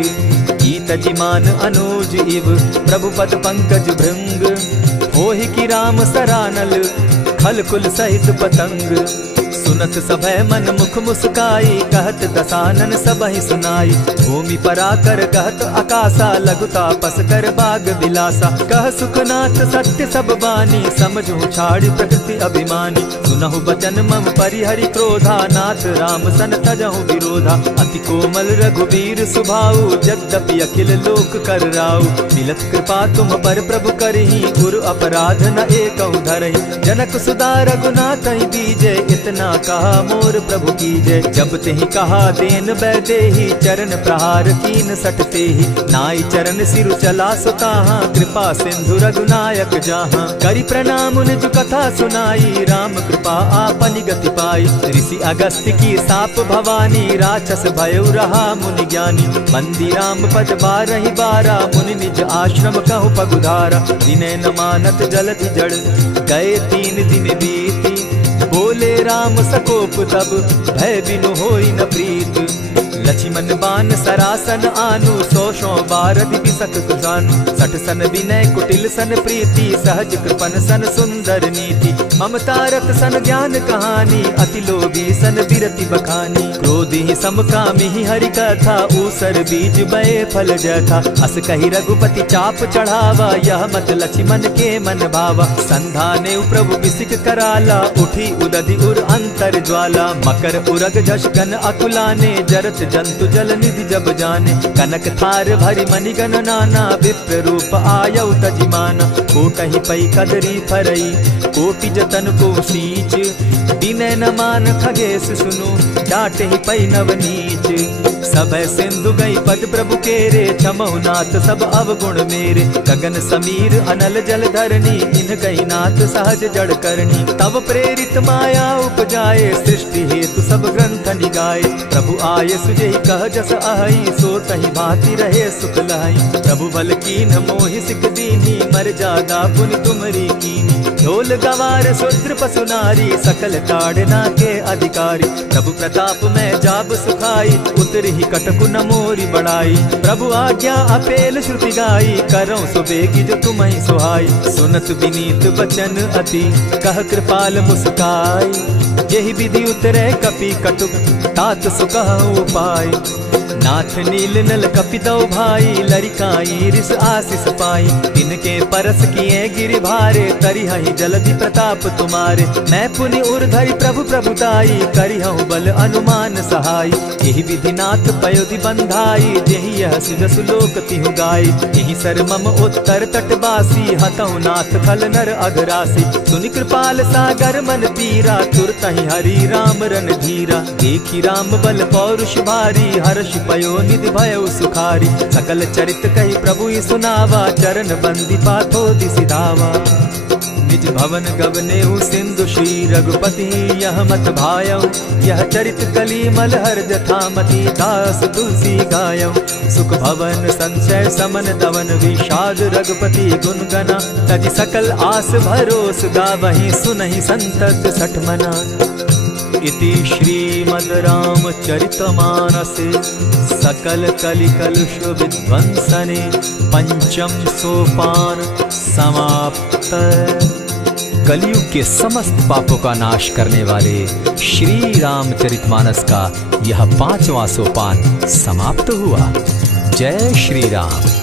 कीत जिमान अनुज इव, प्रभु पद पंकज भृंग। होहि की राम सरानल, खल कुल सहित पतंग। सुनत सभय मन मुख मुस्काई, कहत दसानन सबहि सुनाई। भूमि पराकर कहत आकाशा, लघु तापस कर बाग बिलासा। कह सुखनाथ सत्य सब बानी, समझू छाड़ी प्रकृति अभिमानी। सुनहु बचन मम परिहरि क्रोधा, नाथ राम सन तजहु विरोधा। अति कोमल रघुबीर सुभाऊ, यद्यपि अखिल लोक कर राऊ। मिलत कृपा तुम पर प्रभु करही, गुरु अपराध न एकहु धरहि। जनक सुदा रघुनाथ ही दीजे, इतना कहा मोर प्रभु कीजे। जब तेहि कहा देन बैदेही, चरण प्रहार कीन सटते ही। नाई चरण सिरु चला सुताहा, कृपा सिंधु रघुनायक जाहा। करि प्रणाम निज कथा सुनाई, राम कृपा आपनि गति पाई। ऋषि अगस्त्य की साप भवानी, राक्षस भयउ रहा मुनि ज्ञानी। बंदी राम पद बारहि बारा, मुनि निज आश्रम कहु पगुधारा। विनय न मानत जलधि जड़, गए 3 दिन बीती। बोले राम सकोप तब, भय बिनु होई न प्रीत। लक्ष्मण बान सरासन आनु, 100 बारधि बिसक जानु। सठ सन विनय कुटिल सन प्रीति, सहज कृपन सन सुंदर नीति। ममता रत सन ज्ञान कहानी, अति लोभी सन बिरति बखानी। क्रोधी समकामी हरि कथा, ऊसर बीज बये फल जथा। अस कहि रघुपति चाप चढ़ावा, यह मत लक्ष्मण के मन भावा। संधाने प्रभु बिसिक कराला, उठी उदधि उर अंतर ज्वाला। मकर उरग झष गन अकुलाने, जरत जंतु जल निधि जब जाने। कनक थार भरि मणिगण नाना, विप्र रूप आयौ तजिमाना। कोटहि पै कदरी फरई, कोटि जतन को सींच। विनय न मान खगेश सुनु, डांटहि पै नव नीच। सभय सिंधु गई पद प्रभु केरे, क्षमहु नाथ सब अवगुण मेरे। गगन समीर अनल जल धरनी, इन गई नाथ सहज जड़ करनी। तब प्रेरित माया उपजाए, सृष्टि हेतु सब ग्रंथ निगाए। प्रभु आय सुजेहि कह जस अहई, सो तहि भांति रहे सुख लहई। प्रभु बल कीन मोहि सिख दीनी, मर जादा पुनि तुमरी कीनी। ढोल गवार शूद्र पशु नारी, सकल ताड़ना के अधिकारी। प्रभु प्रताप में जाब सुखाई, उतरि कटकु न मोरी बड़ाई। प्रभु आज्ञा अपेल श्रुति गाई, करौ सुबेगी जो तुम्हि सुहाई। सुनत विनीत बचन अति, कह कृपाल मुस्काई। जेहि विधि उतरे कपि कटुक, तात सुकहु उपाय। नाथ नील नल कपि दौ भाई, लरिकाई रिस आशीष पाई। तिनके परस किए गिरि भारे, तरिहहि जलधि प्रताप तुम्हारे। मैं पुनि उर्धरि प्रभु प्रभुताई, करिहु बल अनुमान सहाय। एहि विधि नाथ पयोधि बंधाई, जेहि यह सुजसु लोक तिहु गाई। एहि सर मम उत्तर तटवासी, हतहु नाथ खल नर अघरासी। सुनि कृपाल सागर मन पीरा, तुरतहि हरि राम रन धीरा। देखी राम बल पौरुष भारी, हर्ष पयो निधि भयउ सुखारी। सकल चरित कहि प्रभु सुनावा, चरण बंदी पाथो दिसि धावा। निज भवन गवनेहु सिंधु श्री रघुपति, यह मत भायौ। यह चरित कली मलहर जथामति, दास तुलसी गायौ। सुख भवन संशय समन दवन, विषाद रघुपति गुण गना। तजि सकल आस भरोस, गावहि सुनहि संतत सठ मना। इति श्रीमद् रामचरितमानसे, सकल कलि कलुष विध्वंसने। पंचम सोपान समाप्त। कलयुग के समस्त पापों का नाश करने वाले श्री रामचरितमानस का यह 5वां सोपान समाप्त हुआ। जय श्री राम।